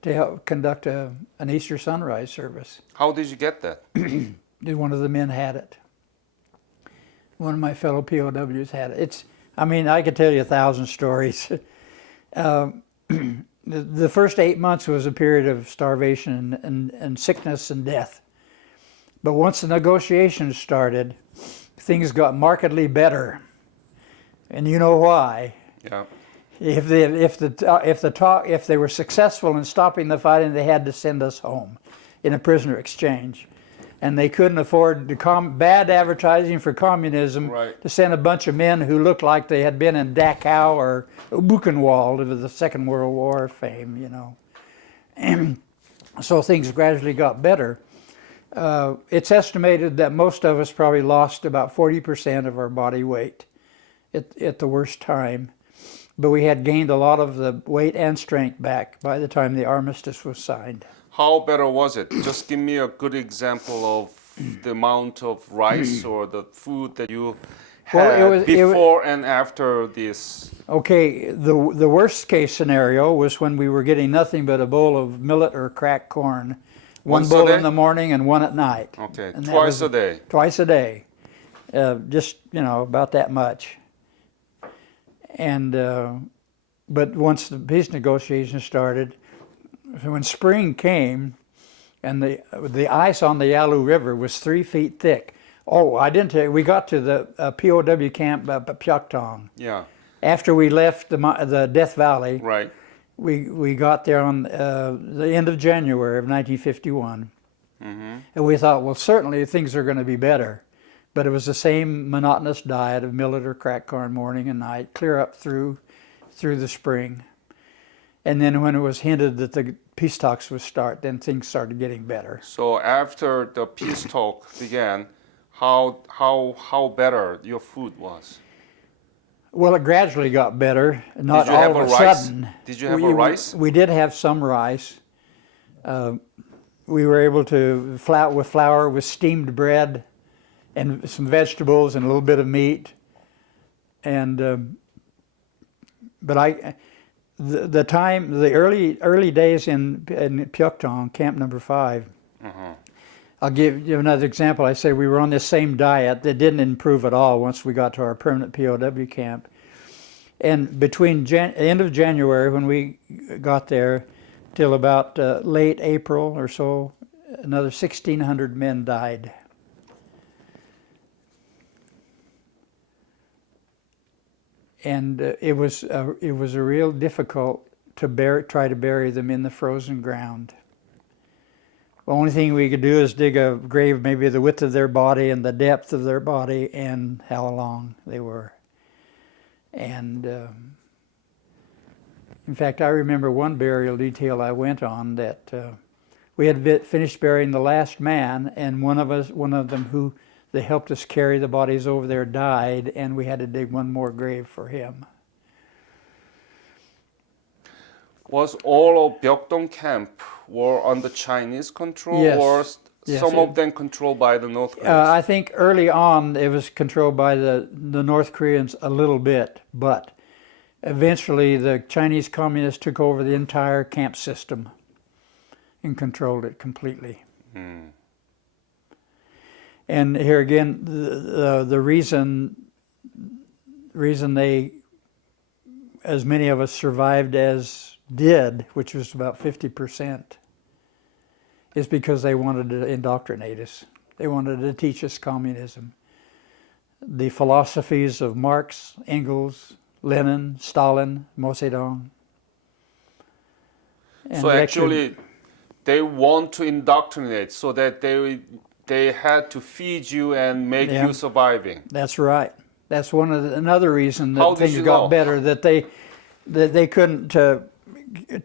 to help conduct an Easter sunrise service. How did you get that? One of the men had it. One of my fellow POWs had it. I could tell you 1,000 stories. The first 8 months was a period of starvation and sickness and death. But once the negotiations started, things got markedly better. And you know why. Yeah. If they were successful in stopping the fighting, they had to send us home in a prisoner exchange. And they couldn't afford bad advertising for communism, right, to send a bunch of men who looked like they had been in Dachau or Buchenwald of the Second World War fame, you know. And so things gradually got better. It's estimated that most of us probably lost about 40% of our body weight at the worst time. But we had gained a lot of the weight and strength back by the time the armistice was signed. How better was it? Just give me a good example of the amount of rice or the food that you had before and after this. Okay, the worst case scenario was when we were getting nothing but a bowl of millet or cracked corn. One bowl in the morning and one at night. Okay, and twice a day. Twice a day. Just, about that much. And but once the peace negotiations started, when spring came, and the ice on the Yalu River was 3 feet thick. Oh, I didn't tell you. We got to the POW camp at Pyeongtaung. Yeah. After we left the Death Valley, right, we got there on the end of January of 1951, mm-hmm, and we thought, well, certainly things are going to be better. But it was the same monotonous diet of millet or cracked corn morning and night, clear up through the spring. And then when it was hinted that the peace talks would start, then things started getting better. So after the peace talk began, how better your food was? Well, it gradually got better, not Did you all have of a rice? sudden. Did you have a rice? We did have some rice. We were able to with flour with steamed bread and some vegetables and a little bit of meat. And but the early days in Pyeongtaung, Camp Number 5. I'll give you another example. I said we were on this same diet that didn't improve at all once we got to our permanent POW camp. And between end of January when we got there till about late April or so, another 1,600 men died. And it was a real difficult to try to bury them in the frozen ground. The only thing we could do is dig a grave maybe the width of their body and the depth of their body and how long they were. And in fact, I remember one burial detail I went on that we had finished burying the last man, and one of them who they helped us carry the bodies over there died, and we had to dig one more grave for him. Was all of Pyeongtaung camp were under Chinese control, Yes. or Yes. some of them controlled by the North Koreans? I think early on it was controlled by the North Koreans a little bit, but eventually the Chinese communists took over the entire camp system and controlled it completely. And here again, the reason they, as many of us survived as did, which was about 50%, is because they wanted to indoctrinate us. They wanted to teach us communism. The philosophies of Marx, Engels, Lenin, Stalin, Mao Zedong. So actually, they want to indoctrinate so that they had to feed you and make you surviving. That's right. That's another reason How that did things you got know? better. That they couldn't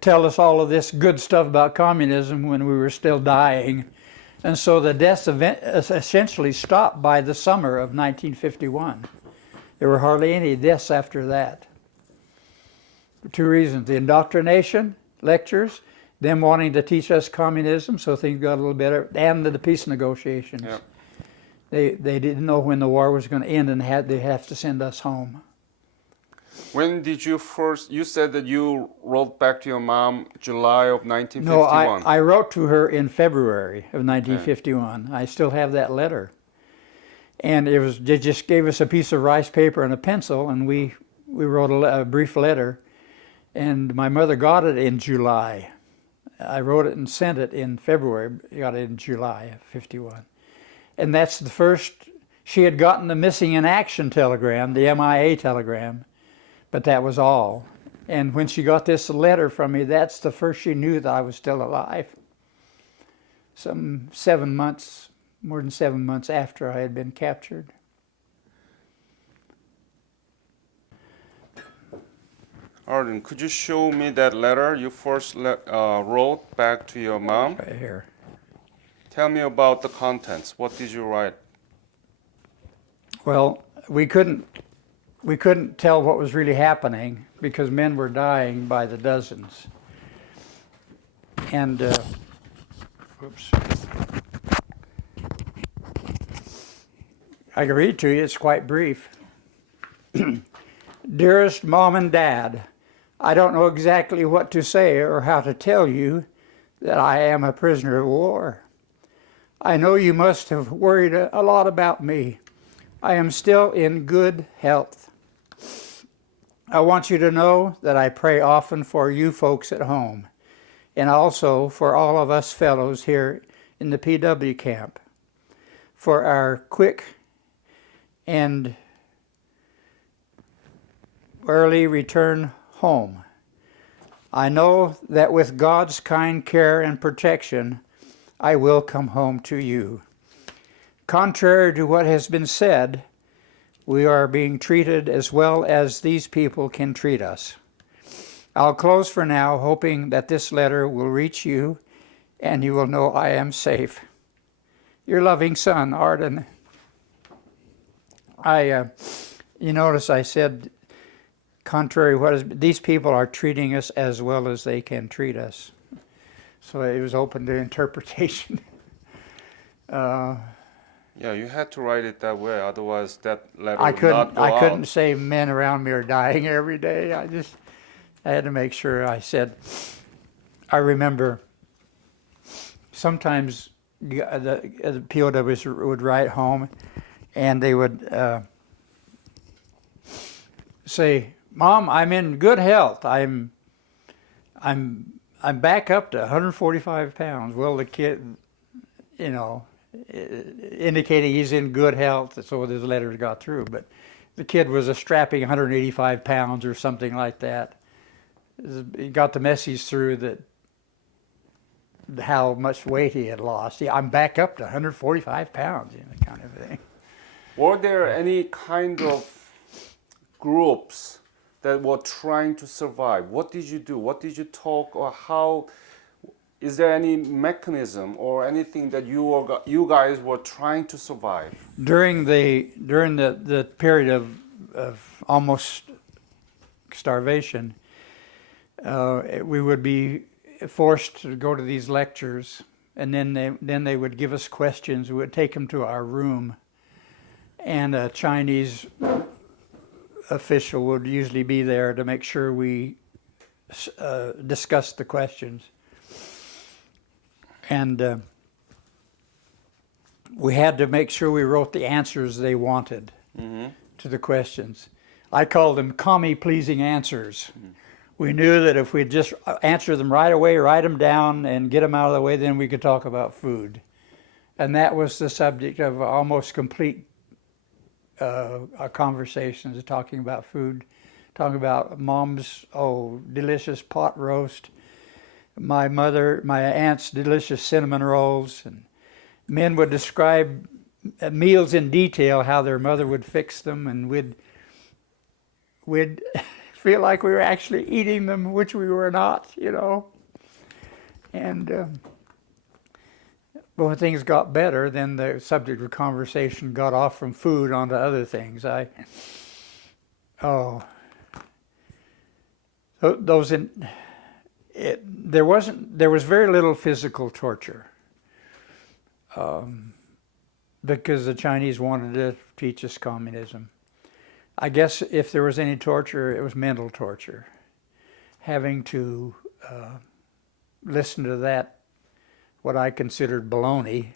tell us all of this good stuff about communism when we were still dying, and so the deaths essentially stopped by the summer of 1951. There were hardly any deaths after that. For two reasons: the indoctrination lectures, them wanting to teach us communism, so things got a little better, and the peace negotiations. Yeah. They didn't know when the war was going to end, and they have to send us home. When did you first? You said that you wrote back to your mom July of 1951. No, I wrote to her in February of 1951. I still have that letter. And they just gave us a piece of rice paper and a pencil, and we wrote a brief letter. And my mother got it in July. I wrote it and sent it in February, got it in July of 51. And that's the first, she had gotten the missing in action telegram, the MIA telegram, but that was all. And when she got this letter from me, that's the first she knew that I was still alive. Some 7 months, more than 7 months after I had been captured. Arden, could you show me that letter you first wrote back to your mom? Right here. Tell me about the contents. What did you write? Well, we couldn't tell what was really happening because men were dying by the dozens. And, whoops. I can read it to you, it's quite brief. Dearest Mom and Dad, I don't know exactly what to say or how to tell you that I am a prisoner of war. I know you must have worried a lot about me. I am still in good health. I want you to know that I pray often for you folks at home, and also for all of us fellows here in the PW camp, for our quick and early return home. I know that with God's kind care and protection, I will come home to you. Contrary to what has been said, we are being treated as well as these people can treat us. I'll close for now, hoping that this letter will reach you and you will know I am safe. Your loving son, Arden. You notice I said, contrary to what these people are treating us as well as they can treat us. So it was open to interpretation. Yeah, you had to write it that way, otherwise that letter I would not go I couldn't out. say men around me are dying every day. I had to make sure I said. I remember sometimes the POWs would write home, and they would say, "Mom, I'm in good health. I'm back up to 145 pounds." Well, the kid, you know, indicating he's in good health, so his letters got through. But the kid was a strapping 185 pounds or something like that. He got the message through that how much weight he had lost. Yeah, I'm back up to 145 pounds, you know, kind of thing. Were there any kind of groups that were trying to survive? What did you do? What did you talk, or how? Is there any mechanism or anything that you guys were trying to survive? During the period of almost starvation, we would be forced to go to these lectures, and then they would give us questions. We would take them to our room, and a Chinese official would usually be there to make sure we discussed the questions. And we had to make sure we wrote the answers they wanted to the questions. I called them commie-pleasing answers. We knew that if we'd just answer them right away, write them down, and get them out of the way, then we could talk about food. And that was the subject of almost complete conversations, talking about food, talking about Mom's, delicious pot roast, my aunt's delicious cinnamon rolls, and men would describe meals in detail, how their mother would fix them, and we'd feel like we were actually eating them, which we were not, you know. And but when things got better, then the subject of conversation got off from food onto other things. There was very little physical torture, because the Chinese wanted to teach us communism. I guess if there was any torture, it was mental torture. Having to listen to that, what I considered baloney,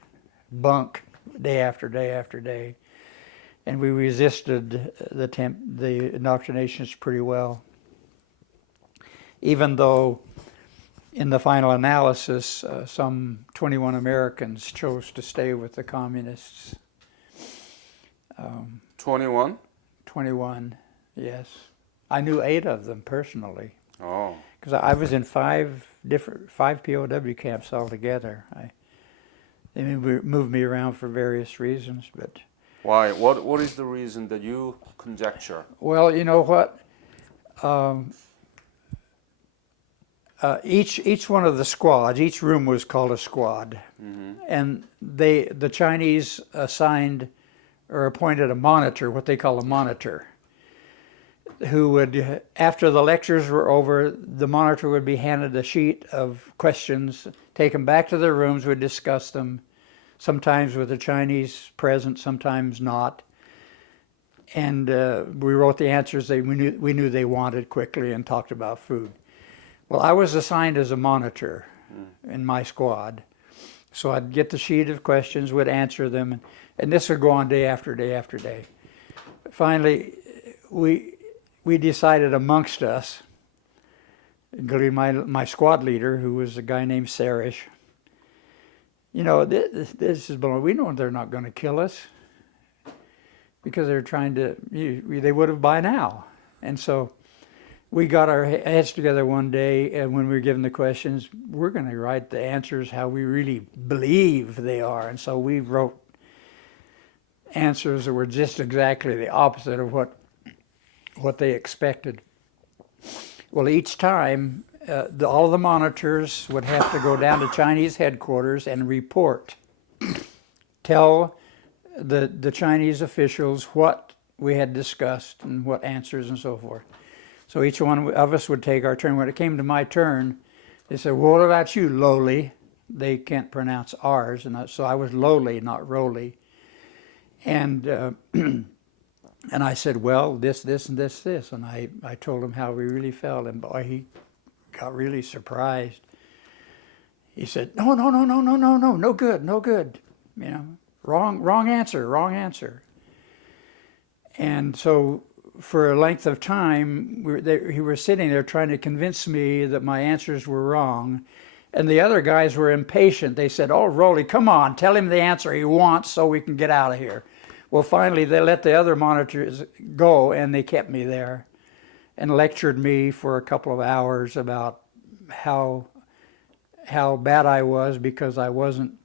bunk, day after day after day. And we resisted the indoctrinations pretty well. Even though in the final analysis, some 21 Americans chose to stay with the communists. 21? 21, yes. I knew 8 of them personally. Oh. Because I was in 5 POW camps altogether. They moved me around for various reasons, but... Why? What is the reason that you conjecture? Well, you know what? Each one of the squads, each room was called a squad, and the Chinese assigned or appointed a monitor, what they call a monitor, who would, after the lectures were over, the monitor would be handed a sheet of questions, take them back to their rooms, would discuss them, sometimes with the Chinese present, sometimes not, and we wrote the answers we knew they wanted quickly and talked about food. Well, I was assigned as a monitor in my squad, so I'd get the sheet of questions, would answer them, and this would go on day after day after day. Finally, we decided amongst us, including my squad leader, who was a guy named Sarish, you know, this is baloney. We know they're not going to kill us because they're trying to, they would have by now. And so we got our heads together one day, and when we were given the questions, we're going to write the answers how we really believe they are. And so we wrote answers that were just exactly the opposite of what they expected. Well, each time, all of the monitors would have to go down to Chinese headquarters and report, tell the Chinese officials what we had discussed and what answers and so forth. So each one of us would take our turn. When it came to my turn, They said, well, what about you, lowly? They can't pronounce R's, and so I was lowly, not Rowley. And and I said, well, this, and this. And I told him how we really felt, and boy, he got really surprised. He said, no, no good. You know, wrong answer. And so for a length of time, he was sitting there trying to convince me that my answers were wrong. And the other guys were impatient. They said, oh, Rowley, come on, tell him the answer he wants so we can get out of here. Well, finally, they let the other monitors go, and they kept me there and lectured me for a couple of hours about how bad I was because I wasn't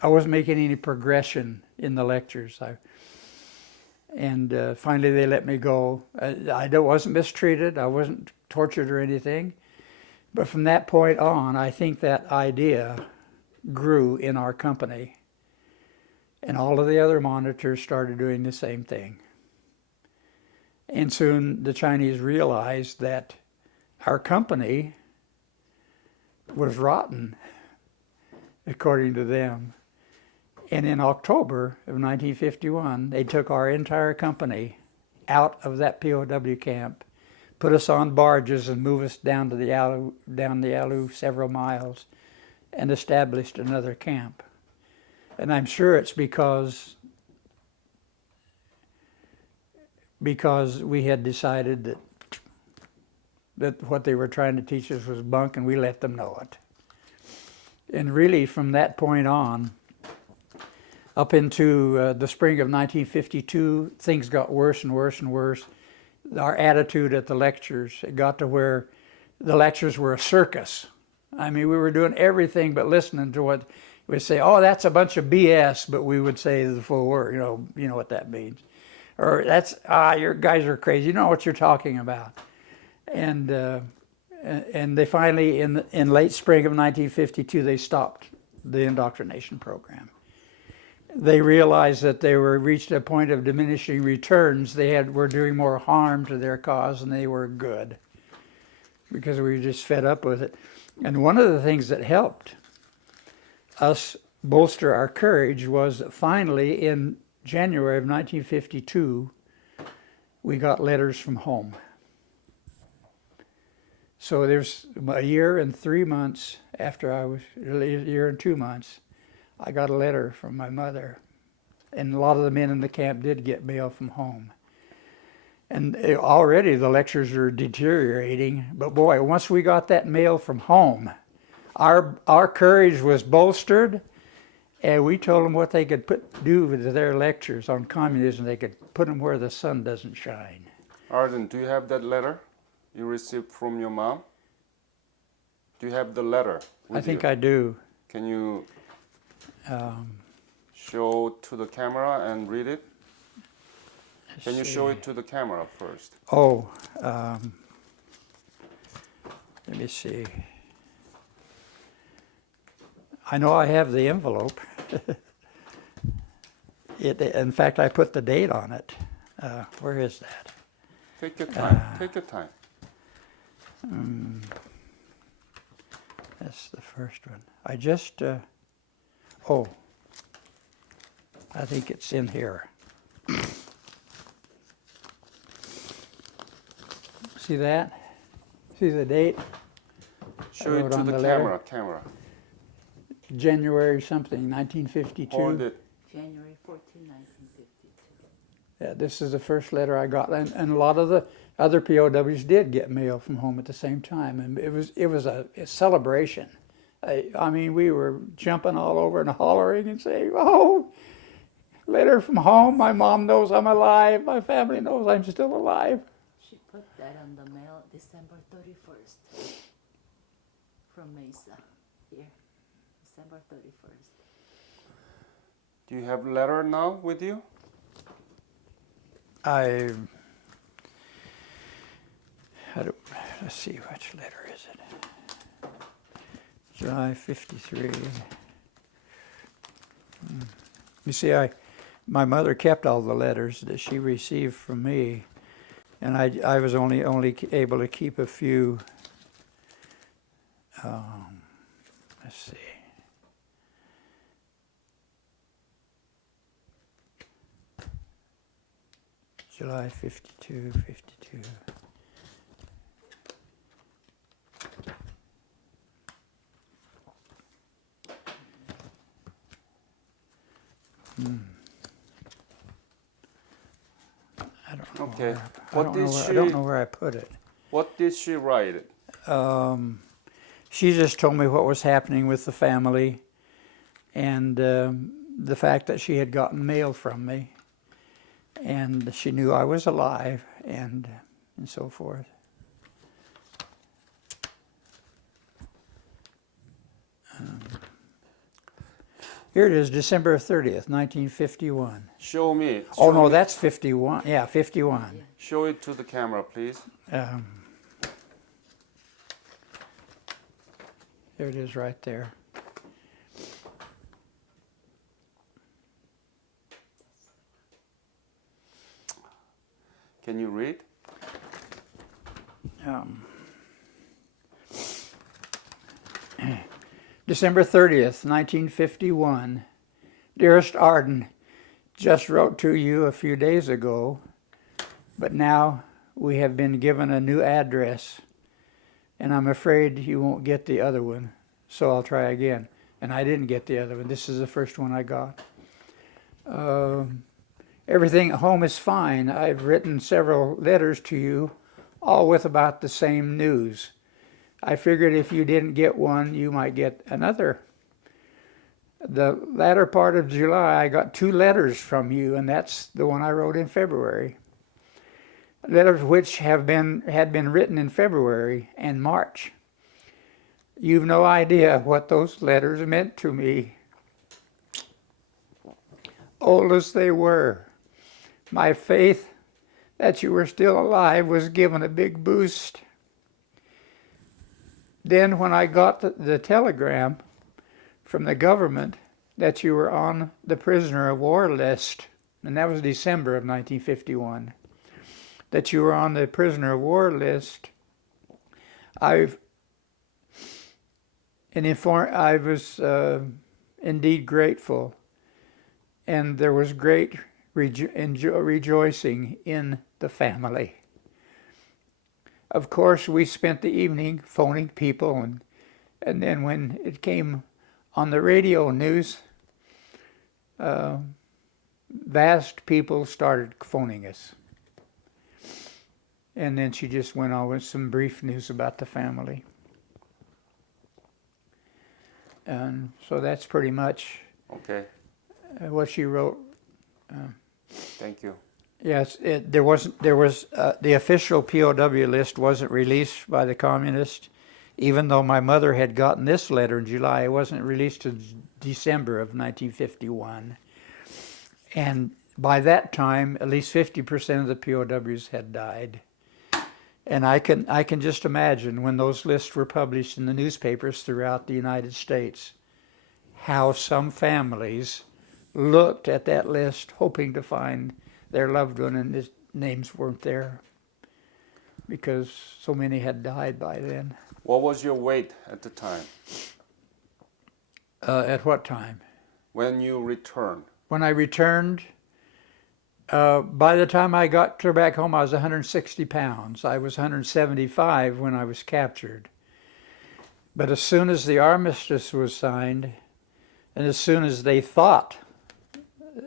making any progression in the lectures. Finally, they let me go. I wasn't mistreated. I wasn't tortured or anything. But from that point on, I think that idea grew in our company. And all of the other monitors started doing the same thing. And soon the Chinese realized that our company was rotten, according to them. And in October of 1951, they took our entire company out of that POW camp, put us on barges and moved us down the Yalu several miles, and established another camp. And I'm sure it's because we had decided that what they were trying to teach us was bunk, and we let them know it. And really, from that point on, up into the spring of 1952, things got worse and worse and worse. Our attitude at the lectures, it got to where the lectures were a circus. I mean, we were doing everything but listening to what we'd say, oh, that's a bunch of BS, but we would say the full word, you know what that means. Or that's, your guys are crazy, you know what you're talking about. And they finally, in late spring of 1952, they stopped the indoctrination program. They realized that they were reached a point of diminishing returns. Were doing more harm to their cause than they were good, because we were just fed up with it. And one of the things that helped us bolster our courage was that finally in January of 1952, we got letters from home. So there's a year and 3 months after a year and 2 months, I got a letter from my mother. And a lot of the men in the camp did get mail from home. And already the lectures are deteriorating, but boy, once we got that mail from home, our courage was bolstered, and we told them what they could do with their lectures on communism. They could put them where the sun doesn't shine. Arden, do you have that letter you received from your mom? Do you have the letter with I think you? I do. Can you show to the camera and read it? Can you show it to the camera first? Oh, let me see. I know I have the envelope. In fact, I put the date on it. Where is that? Take your time. Take your time. That's the first one. I think it's in here. See that? See the date? Show it to the camera. January something, 1952. Hold it. January 14, 1952. Yeah, this is the first letter I got, and a lot of the other POWs did get mail from home at the same time, and it was a celebration. I mean, we were jumping all over and hollering and saying, "Oh, letter from home! My mom knows I'm alive. My family knows I'm still alive." She put that on the mail December 31st from Mesa here, December 31st. Do you have letter now with you? Let's see, which letter is it? July 53. You see, my mother kept all the letters that she received from me, And I was only able to keep a few. Let's see. July 52, 52. I don't know. Okay. I don't know where I put it. What did she write? She just told me what was happening with the family, and the fact that she had gotten mail from me, and she knew I was alive, and so forth. Here it is, December 30th, 1951. Show me. Oh, Show no, me. that's 51. Yeah, 51. Show it to the camera, please. There it is right there. Can you read? December 30th, 1951. Dearest Arden, just wrote to you a few days ago, but now we have been given a new address, and I'm afraid you won't get the other one, so I'll try again. And I didn't get the other one. This is the first one I got. Everything at home is fine. I've written several letters to you, all with about the same news. I figured if you didn't get one, you might get another. The latter part of July, I got 2 letters from you, and that's the one I wrote in February. Letters which had been written in February and March. You've no idea what those letters meant to me. Old as they were, my faith that you were still alive was given a big boost. Then when I got the telegram from the government that you were on the prisoner of war list, and that was December of 1951, that you were on the prisoner of war list, I was indeed grateful, and there was great rejoicing in the family. Of course, we spent the evening phoning people, and then when it came on the radio news, vast people started phoning us. And then she just went on with some brief news about the family. And so that's pretty much what she wrote. Thank you. Yes, there was the official POW list wasn't released by the communists, even though my mother had gotten this letter in July. It wasn't released until December of 1951, and by that time, at least 50% of the POWs had died. And I can just imagine when those lists were published in the newspapers throughout the United States, how some families looked at that list hoping to find their loved one, and his names weren't there because so many had died by then. What was your weight at the time? At what time? When you returned? When I returned, by the time I got clear back home, I was 160 pounds. I was 175 when I was captured. But as soon as the armistice was signed, and as soon as they thought,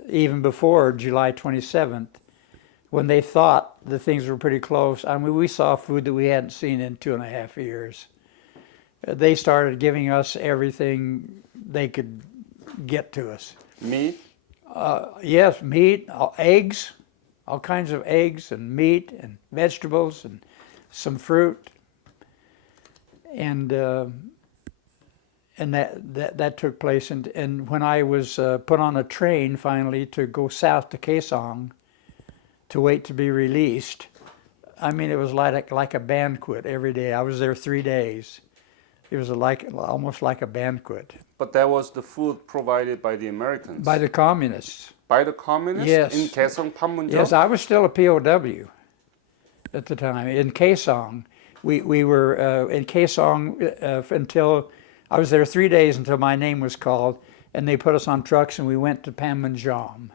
even before July 27th, when they thought the things were pretty close, I mean, we saw food that we hadn't seen in 2.5 years. They started giving us everything they could get to us. Meat? Yes, meat, eggs, all kinds of eggs and meat and vegetables and some fruit. And that took place. And when I was put on a train finally to go south to Kaesong to wait to be released, I mean, it was like a banquet every day. I was there 3 days. It was almost like a banquet. But that was the food provided by the Americans? By the communists. By the communists? Yes. In Kaesong Panmunjom? Yes, I was still a POW. at the time in Kaesong. We were in Kaesong until I was there 3 days until my name was called, and they put us on trucks and we went to Panmunjom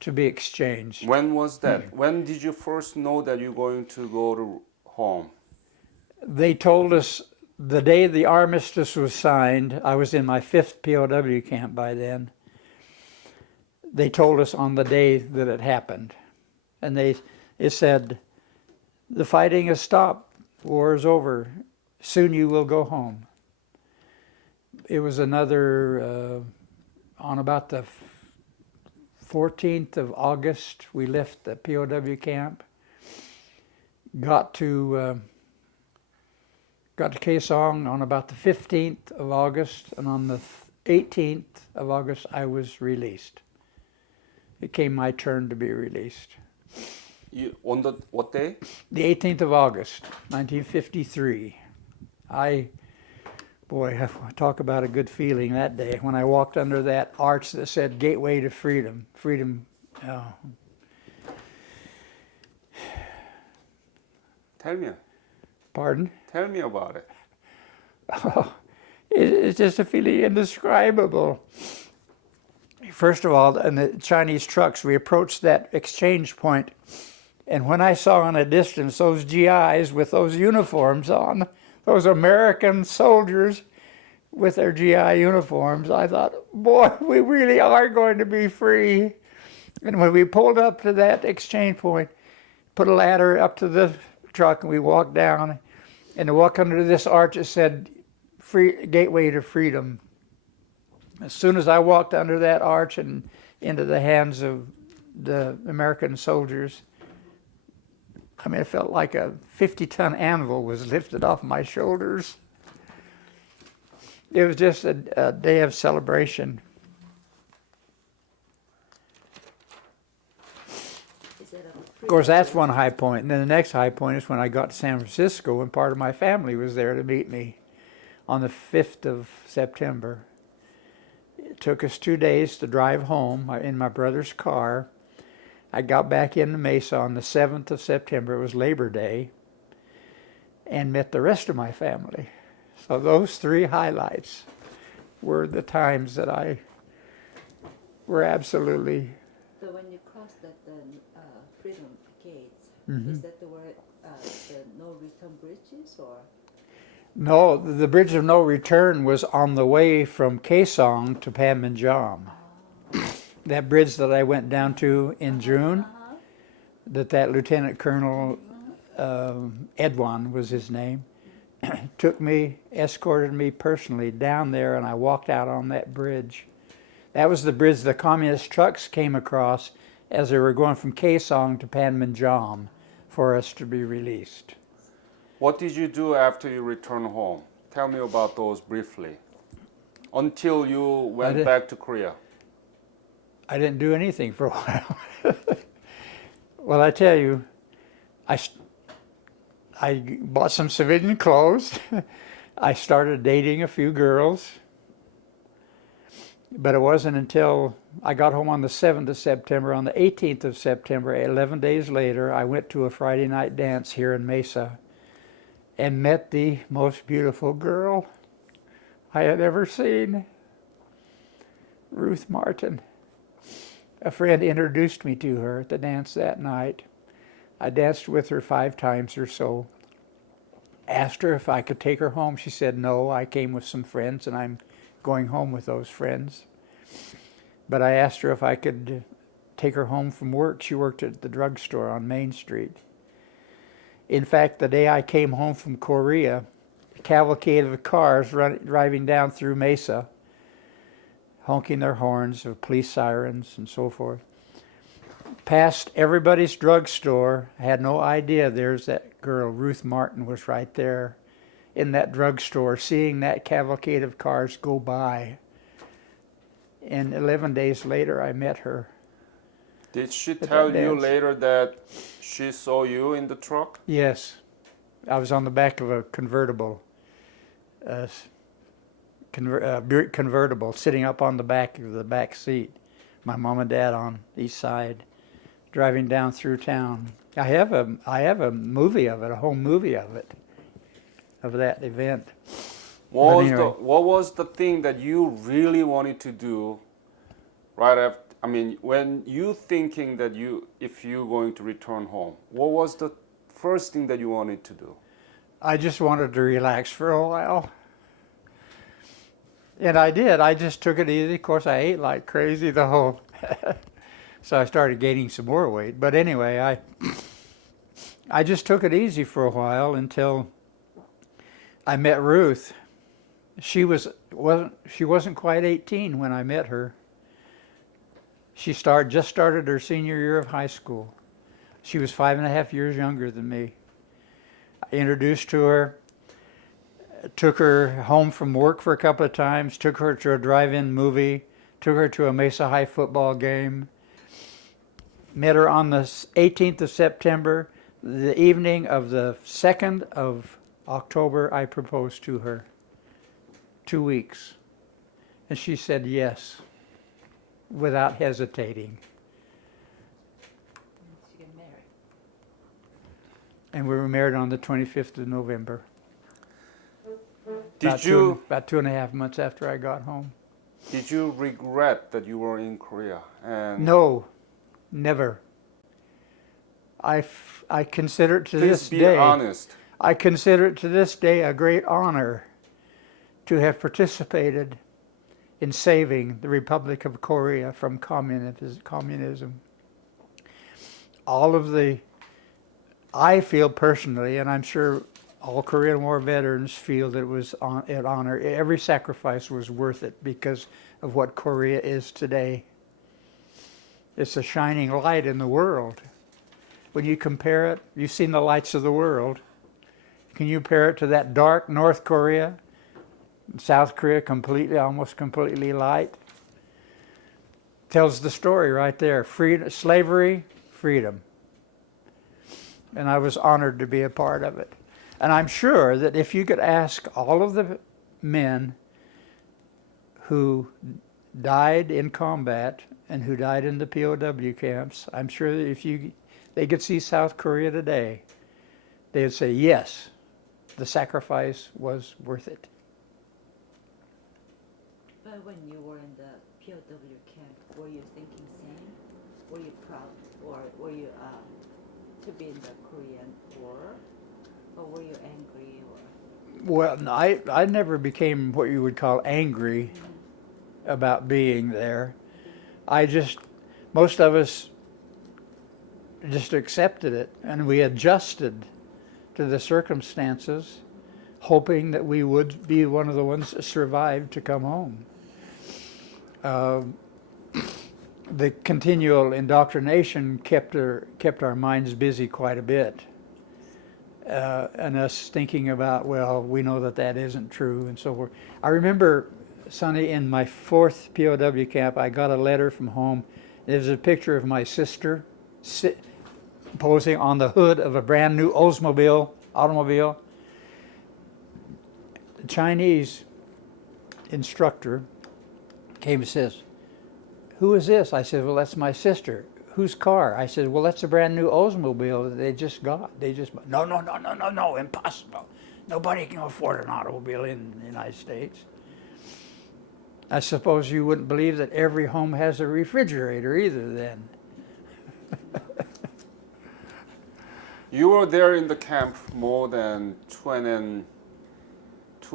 to be exchanged. When was that? When did you first know that you're going to go to home? They told us the day the armistice was signed. I was in my 5th POW camp by then. They told us on the day that it happened, and it said, "The fighting has stopped. War is over. Soon you will go home." It was another on about the 14th of August. We left the POW camp. Got to Kaesong on about the 15th of August, and on the 18th of August I was released. It came my turn to be released. On the what day? The 18th of August, 1953. Boy, talk about a good feeling that day when I walked under that arch that said "Gateway to Freedom." Freedom. Oh. Tell me. Pardon? Tell me about it. Oh, it's just a feeling indescribable. First of all, in the Chinese trucks, we approached that exchange point, and when I saw in a distance those GIs with those uniforms on, those American soldiers with their GI uniforms, I thought, boy, we really are going to be free. And when we pulled up to that exchange point, put a ladder up to the truck, and we walked down, and to walk under this arch, it said, "Gateway to Freedom." As soon as I walked under that arch and into the hands of the American soldiers, I mean, it felt like a 50-ton anvil was lifted off my shoulders. It was just a day of celebration. Of course, that's one high point. And then the next high point is when I got to San Francisco, and part of my family was there to meet me on the 5th of September. It took us 2 days to drive home in my brother's car. I got back into Mesa on the 7th of September, it was Labor Day, and met the rest of my family. So those 3 highlights were the times that I were absolutely... So when you crossed the Freedom Gates, Mhm. is that the no return bridges, or? No, the Bridge of No Return was on the way from Kaesong to Panmunjom. That bridge that I went down to in June, that Lieutenant Colonel Edwan was his name, took me, escorted me personally down there, and I walked out on that bridge. That was the bridge the communist trucks came across as they were going from Kaesong to Panmunjom for us to be released. What did you do after you returned home? Tell me about those briefly. Until you went back to Korea. I didn't do anything for a while. Well, I tell you, I bought some civilian clothes. I started dating a few girls. But it wasn't until I got home on the 7th of September. On the 18th of September, 11 days later, I went to a Friday night dance here in Mesa and met the most beautiful girl I had ever seen, Ruth Martin. A friend introduced me to her at the dance that night. I danced with her 5 times or so. Asked her if I could take her home. She said, "No, I came with some friends and I'm going home with those friends." But I asked her if I could take her home from work. She worked at the drugstore on Main Street. In fact, the day I came home from Korea, a cavalcade of cars driving down through Mesa, honking their horns of police sirens and so forth, past everybody's drugstore. I had no idea there's that girl, Ruth Martin, was right there in that drugstore, seeing that cavalcade of cars go by. And 11 days later, I met her. Did she tell you later that she saw you in the truck? Yes. I was on the back of a convertible, convertible, sitting up on the back of the back seat. My mom and dad on each side, driving down through town. I have a movie of it, a home movie of it, of that event. But anyway. What was the thing that you really wanted to do right after? I mean, when you thinking that if you're going to return home, what was the first thing that you wanted to do? I just wanted to relax for a while. And I did. I just took it easy. Of course, I ate like crazy the whole. So I started gaining some more weight. But anyway, I just took it easy for a while until I met Ruth. She wasn't quite 18 when I met her. She just started her senior year of high school. She was 5.5 years younger than me. I introduced to her, took her home from work for a couple of times, took her to a drive-in movie, took her to a Mesa High football game. Met her on the 18th of September. The evening of the 2nd of October, I proposed to her. 2 weeks. And she said yes, without hesitating. She got married. And we were married on the 25th of November. Did About 2.5 months after I got home. Did you regret that you were in Korea? And No, never. I consider it to this please be day. honest. I consider it to this day a great honor to have participated in saving the Republic of Korea from communism. I feel personally, and I'm sure all Korean War veterans feel that it was an honor. Every sacrifice was worth it because of what Korea is today. It's a shining light in the world. When you compare it, you've seen the lights of the world. Can you compare it to that dark North Korea? South Korea almost completely light. Tells the story right there. Freedom, slavery, freedom. And I was honored to be a part of it. And I'm sure that if you could ask all of the men who died in combat and who died in the POW camps, I'm sure that if they could see South Korea today, they'd say, yes, the sacrifice was worth it. But when you were in the POW camp, were you thinking same? Were you proud, or were you to be in the Korean War, or were you angry, or? Well, no, I never became what you would call angry about being there. Most of us just accepted it, and we adjusted to the circumstances, hoping that we would be one of the ones that survived to come home. The continual indoctrination kept our minds busy quite a bit, and us thinking about, well, we know that isn't true, and so forth. I remember, Sonny, in my 4th POW camp, I got a letter from home. There's a picture of my sister posing on the hood of a brand new Oldsmobile automobile. The Chinese instructor came and says, "Who is this?" I said, "Well, that's my sister." "Whose car?" I said, "Well, that's a brand new Oldsmobile that they just got." No, impossible. Nobody can afford an automobile in the United States. I suppose you wouldn't believe that every home has a refrigerator either then. You were there in the camp more than 2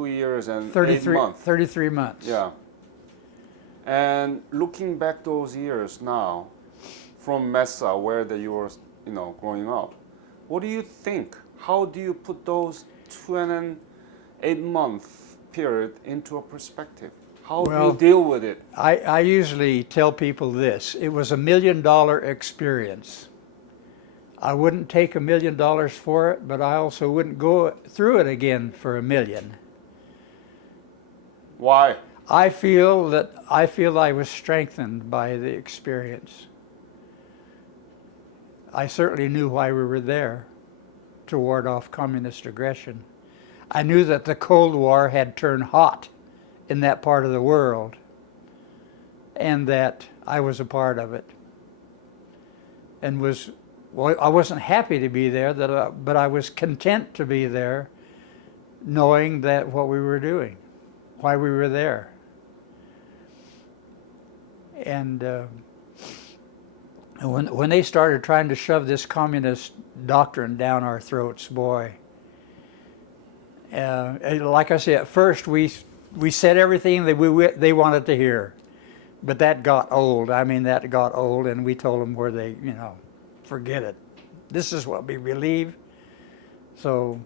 years and 8 months. 33 months. Yeah. And looking back those years now, from Mesa, where you were, growing up, what do you think? How do you put those 2 and 8 month period into a perspective? How do you deal with it? I usually tell people this: it was $1 million experience. I wouldn't take $1 million for it, but I also wouldn't go through it again for $1 million. Why? I feel I was strengthened by the experience. I certainly knew why we were there, to ward off communist aggression. I knew that the Cold War had turned hot in that part of the world, and that I was a part of it, and was well, I wasn't happy to be there, but I was content to be there, knowing that what we were doing, why we were there. And when they started trying to shove this communist doctrine down our throats, boy, like I said, at first we said everything that they wanted to hear, but that got old. I mean, that got old, and we told them where they, forget it. This is what we believe. So,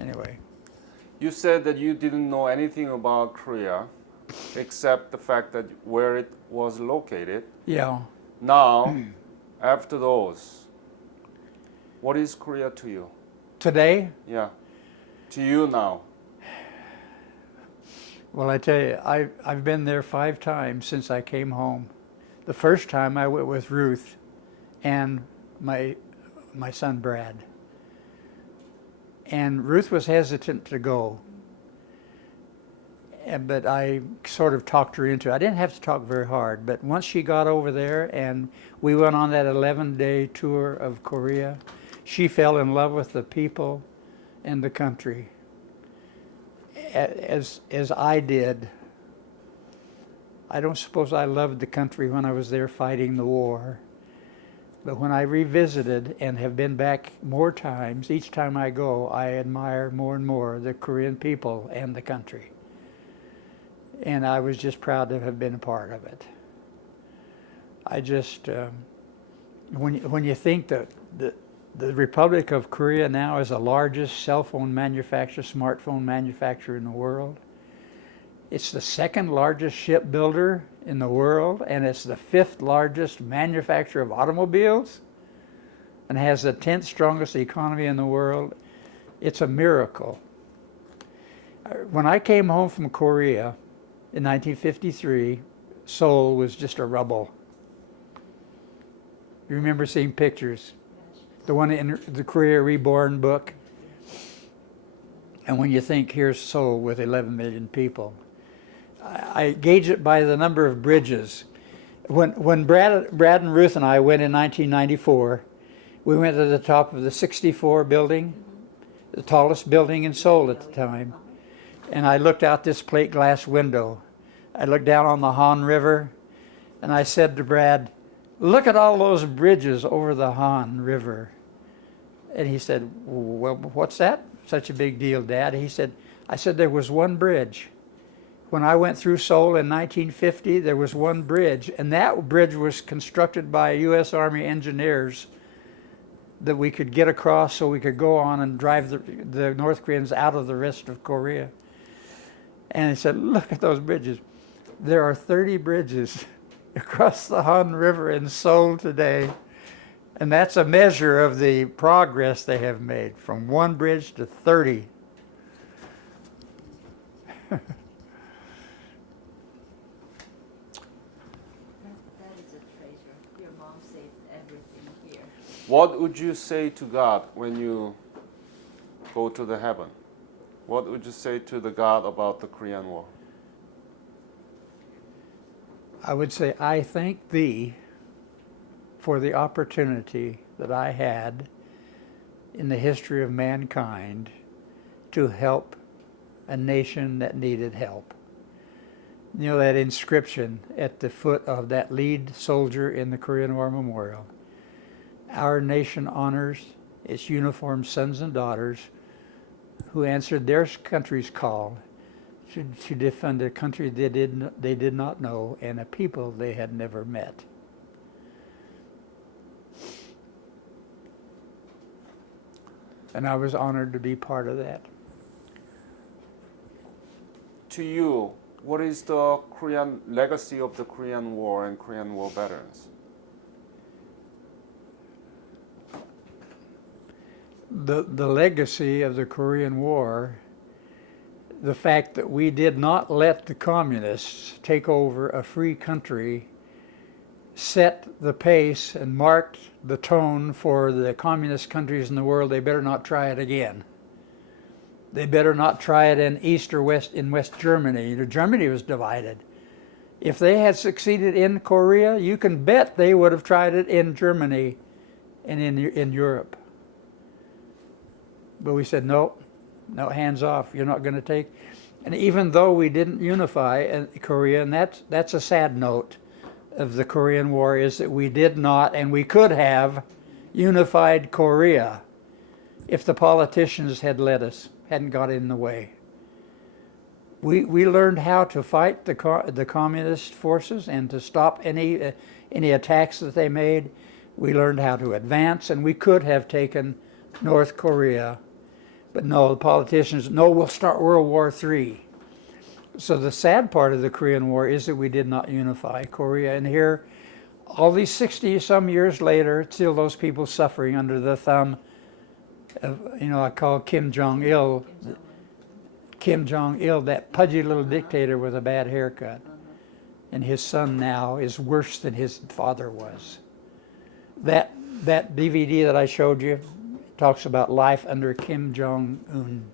anyway. You said that you didn't know anything about Korea except the fact that where it was located. Yeah. Now, after those, what is Korea to you? Today? Yeah. To you now. Well, I tell you, I've been there 5 times since I came home. The first time I went with Ruth and my son Brad. And Ruth was hesitant to go. But I sort of talked her into it. I didn't have to talk very hard, but once she got over there and we went on that 11-day tour of Korea, she fell in love with the people and the country, as I did. I don't suppose I loved the country when I was there fighting the war, but when I revisited and have been back more times, each time I go, I admire more and more the Korean people and the country. And I was just proud to have been a part of it. I just, when you think that the Republic of Korea now is the largest cell phone manufacturer, smartphone manufacturer in the world. It's the 2nd largest shipbuilder in the world, and it's the 5th largest manufacturer of automobiles, and has the 10th strongest economy in the world. It's a miracle. When I came home from Korea in 1953, Seoul was just a rubble. You remember seeing pictures? The one in the Korea Reborn book. And when you think here's Seoul with 11 million people, I gauge it by the number of bridges. When Brad and Ruth and I went in 1994, we went to the top of the 64 building, the tallest building in Seoul at the time. And I looked out this plate glass window. I looked down on the Han River, and I said to Brad, "Look at all those bridges over the Han River." And he said, "Well, what's that? Such a big deal, Dad?" I said, "There was one bridge. When I went through Seoul in 1950, there was one bridge, and that bridge was constructed by U.S. Army engineers that we could get across so we could go on and drive the North Koreans out of the rest of Korea." And he said, "Look at those bridges. There are 30 bridges across the Han River in Seoul today." And that's a measure of the progress they have made, from one bridge to 30. That is a treasure. Your mom saved everything here. What would you say to God when you go to the heaven? What would you say to the God about the Korean War? I would say, "I thank thee for the opportunity that I had in the history of mankind to help a nation that needed help." You know that inscription at the foot of that lead soldier in the Korean War Memorial? "Our nation honors its uniformed sons and daughters who answered their country's call to defend a country they did not know and a people they had never met." And I was honored to be part of that. To you, what is the Korean legacy of the Korean War and Korean War veterans? The legacy of the Korean War, the fact that we did not let the communists take over a free country, set the pace and marked the tone for the communist countries in the world. They better not try it again. They better not try it in East or West, in West Germany. Germany was divided. If they had succeeded in Korea, you can bet they would have tried it in Germany and in Europe. But we said, no, hands off. You're not going to take. And even though we didn't unify Korea, and that's a sad note of the Korean War, is that we did not, and we could have unified Korea if the politicians had led us, hadn't got in the way. We learned how to fight the communist forces and to stop any attacks that they made. We learned how to advance, and we could have taken North Korea. But no, the politicians, no, we'll start World War III. So the sad part of the Korean War is that we did not unify Korea. And here, all these 60-some years later, still those people suffering under the thumb of, I call Kim Jong-il. Kim Jong-il, that pudgy little dictator with a bad haircut. And his son now is worse than his father was. That DVD that I showed you talks about life under Kim Jong-un.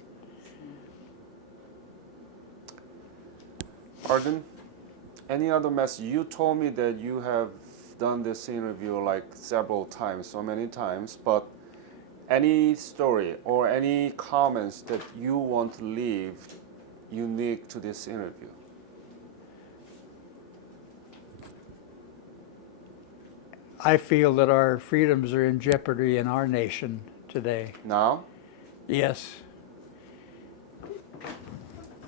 Arden, any other message? You told me that you have done this interview like several times, so many times, but any story or any comments that you want to leave unique to this interview? I feel that our freedoms are in jeopardy in our nation today. Now? Yes.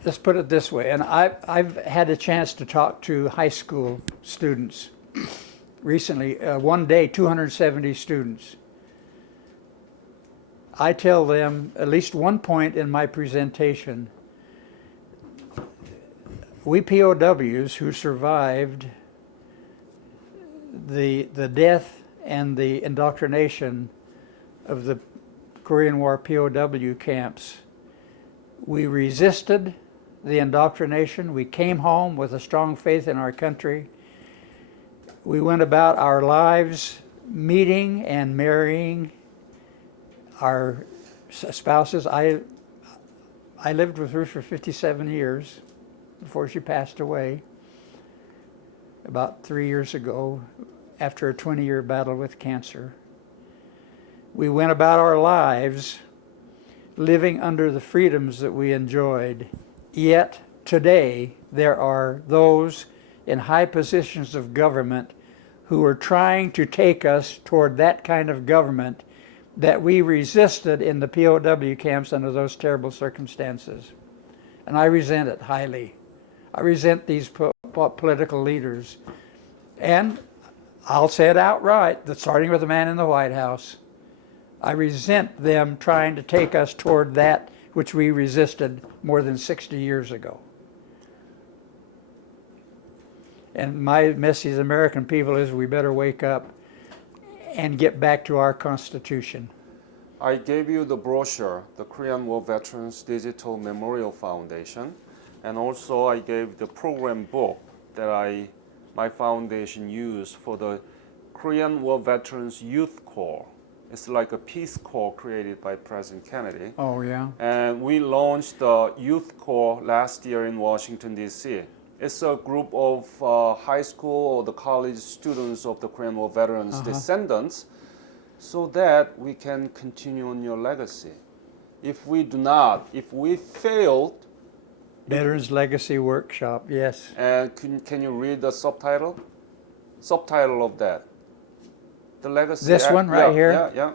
Let's put it this way, and I've had a chance to talk to high school students recently. One day, 270 students. I tell them, at least one point in my presentation, we POWs who survived the death and the indoctrination of the Korean War POW camps, we resisted the indoctrination. We came home with a strong faith in our country. We went about our lives meeting and marrying our spouses. I lived with her for 57 years before she passed away about 3 years ago after a 20-year battle with cancer. We went about our lives living under the freedoms that we enjoyed. Yet today there are those in high positions of government who are trying to take us toward that kind of government that we resisted in the POW camps under those terrible circumstances. And I resent it highly. I resent these political leaders. And I'll say it outright, starting with the man in the White House. I resent them trying to take us toward that which we resisted more than 60 years ago. And my message to the American people is we better wake up and get back to our Constitution. I gave you the brochure, the Korean War Veterans Digital Memorial Foundation, and also I gave the program book that my foundation used for the Korean War Veterans Youth Corps. It's like a Peace Corps created by President Kennedy. Oh, yeah? And we launched the Youth Corps last year in Washington, D.C. It's a group of high school or the college students of the Korean War veterans' descendants, so that we can continue on your legacy. If we failed... Veterans Legacy Workshop, yes. And can you read the subtitle? Subtitle of that. The legacy. This one right here? Yeah.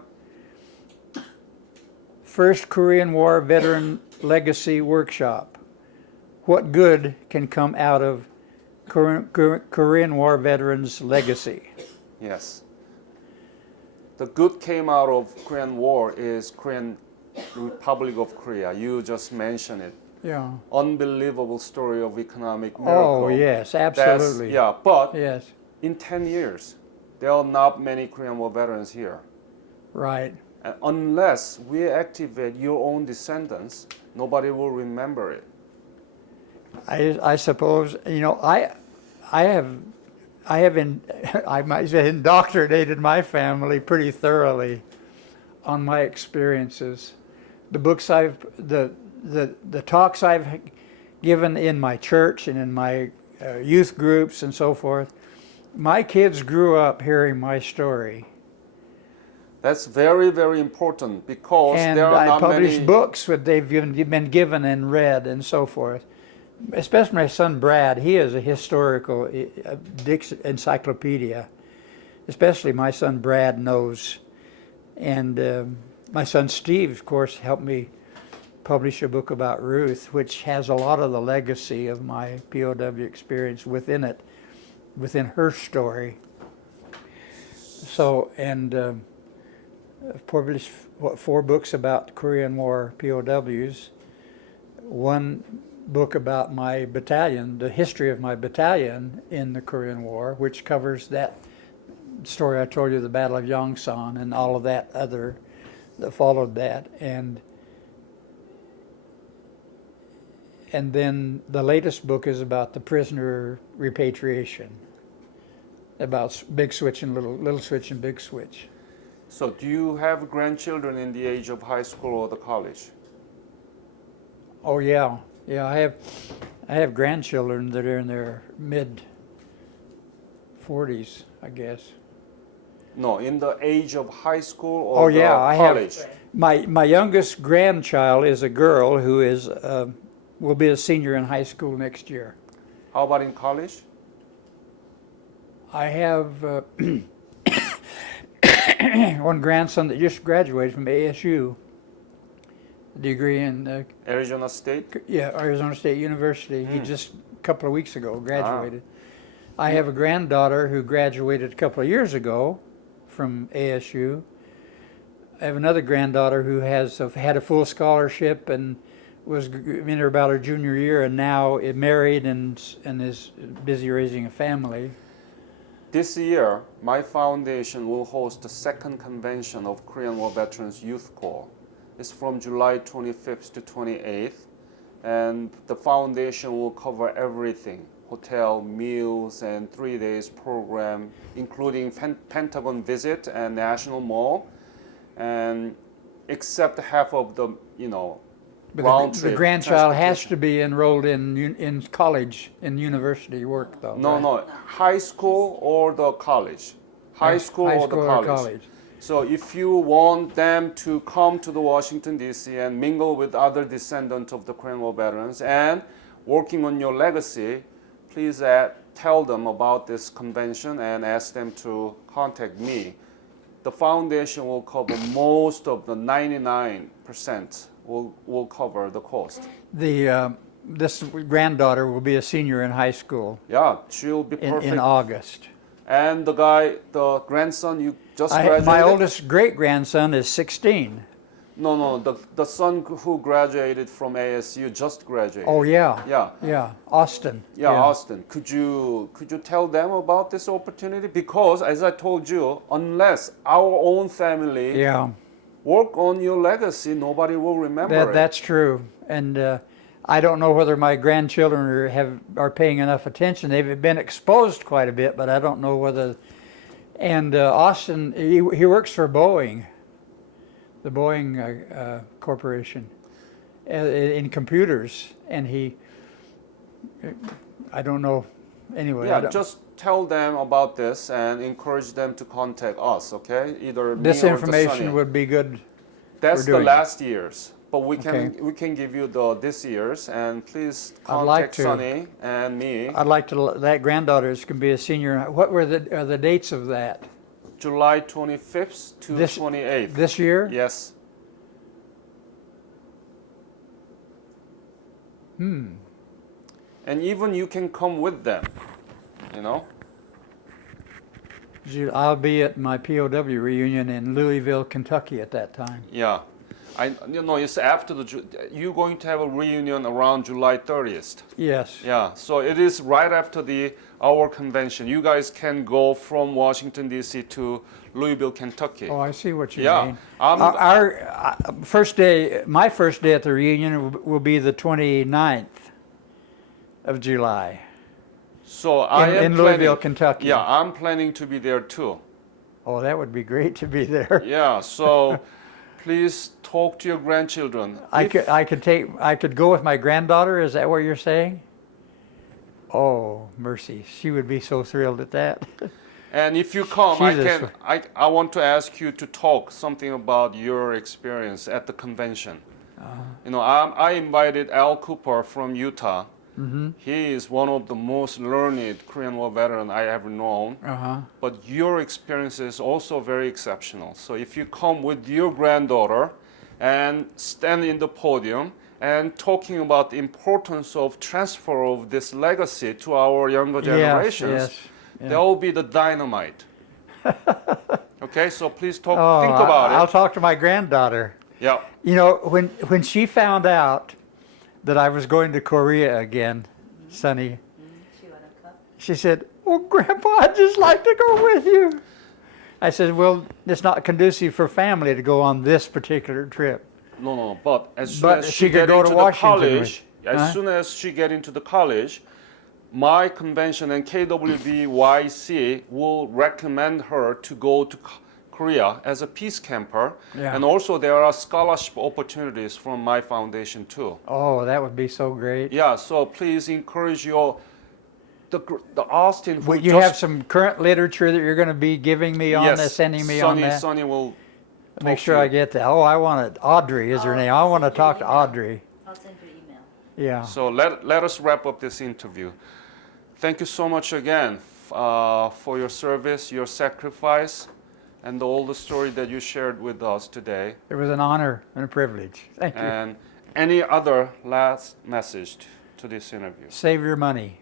First Korean War Veteran Legacy Workshop. What good can come out of Korean War Veterans' legacy? Yes. The good came out of Korean War is Korean Republic of Korea. You just mentioned it. Yeah. Unbelievable story of economic miracle. Oh, yes, absolutely. But yes. In 10 years, there are not many Korean War veterans here. Right. And unless we activate your own descendants, nobody will remember it. I suppose, I might say indoctrinated my family pretty thoroughly on my experiences. The books the talks I've given in my church and in my youth groups and so forth, my kids grew up hearing my story. That's very, very important because And there are I not publish many. books that they've been given and read and so forth. Especially my son Brad, he is a historical encyclopedia. Especially my son Brad knows. And my son Steve, of course, helped me publish a book about Ruth, which has a lot of the legacy of my POW experience within it, within her story. So, and I've published, 4 books about Korean War POWs, 1 book about my battalion, the history of my battalion in the Korean War, which covers that story I told you, the Battle of Yongsan, and all of that other that followed that. And then the latest book is about the prisoner repatriation, about Big Switch and Little Switch and Big Switch. So, do you have grandchildren in the age of high school or the college? Oh yeah, yeah. I have grandchildren that are in their mid 40s, I guess. No, in the age of high school or Oh yeah, I have. college. My youngest grandchild is a girl who is will be a senior in high school next year. How about in college? I have one grandson that just graduated from ASU, degree in Arizona State? Arizona State University. He just a couple of weeks ago graduated. I have a granddaughter who graduated a couple of years ago from ASU. I have another granddaughter who has had a full scholarship and was in about her junior year, and now is married and is busy raising a family. This year, my foundation will host the 2nd convention of Korean War Veterans Youth Corps. It's from July 25th to 28th, and the foundation will cover everything: hotel, meals, and 3 days program, including Pentagon visit and National Mall, and except half of the, But round the trip. grandchild has transportation. to be enrolled in college, in university work, though. No, right? no, high school or the college. High school or the college. So if you want them to come to the Washington, D.C. and mingle with other descendants of the Korean War veterans and working on your legacy, please tell them about this convention and ask them to contact me. The foundation will cover most of the 99% will cover the cost. This granddaughter will be a senior in high school Yeah, she'll be perfect. in August. And the grandson you just graduated? My oldest great grandson is 16. No, the son who graduated from ASU just graduated. Oh yeah. Yeah. Yeah, Austin. Yeah, Austin. Could you tell them about this opportunity? Because as I told you, unless our own family Yeah, work on your legacy, nobody will remember it. that's true. And I don't know whether my grandchildren are paying enough attention. They've been exposed quite a bit, but I don't know whether. And Austin, he works for Boeing, the Boeing Corporation, in computers, and I don't know. Anyway, Yeah, just tell them about this and encourage them to contact us. Okay, either me this or information Sonny. would be good. That's for the doing. last year's, but we Okay. can give you this year's, and please I'd like contact to. Sonny and me. I'd like to. That granddaughter can be a senior. What are the dates of that? July 25th to This- 28th. This year? Yes. And even you can come with them, you know. I'll be at my POW reunion in Louisville, Kentucky at that time. Yeah. It's after you're going to have a reunion around July 30th. Yes. Yeah, so it is right after our convention. You guys can go from Washington D.C. to Louisville, Kentucky. Oh, I see what you Yeah, mean. I'm- Our first day, my first day at the reunion will be the 29th of July So I am in Louisville, planning- Kentucky. Yeah, I'm planning to be there too. Oh, that would be great to be there. Yeah, so please talk to your grandchildren. I If- could go with my granddaughter. Is that what you're saying? Oh, mercy! She would be so thrilled at that. And if you come, Jesus. I want to ask you to talk something about your experience at the convention. You know, I invited Al Cooper from Utah. He is one of the most learned Korean War veteran I ever known. But your experience is also very exceptional. So if you come with your granddaughter and stand in the podium and talking about the importance of transfer of this legacy to our younger generations, Yes. that will be the dynamite. Okay, so please think Oh, about I'll it. talk to my granddaughter. Yeah. You know, when she found out that I was going to Korea again, Sonny, She want a cup? she said, "Well, Grandpa, I'd just like to go with you." I said, "Well, it's not conducive for family to go on this particular trip." No. But as soon But as she she could get go to into the Washington with- college, Huh? as soon as she get into the college, my convention and KWVYC will recommend her to go to Korea as a peace camper. Yeah. And also there are scholarship opportunities from my foundation too. Oh, that would be so great. Yeah, so please encourage the Austin. who Would you just- have some current literature that you're going to be giving me on yes, this, sending me on that? Sonny will Make talk sure to I you. get that. Oh, I want it. Audrey is her Oh, name. I I'll want to send you talk to email. Audrey. I'll send you email. Yeah. So let us wrap up this interview. Thank you so much again for your service, your sacrifice, and all the story that you shared with us today. It was an honor and a privilege. Thank you. And any other last message to this interview? Save your money.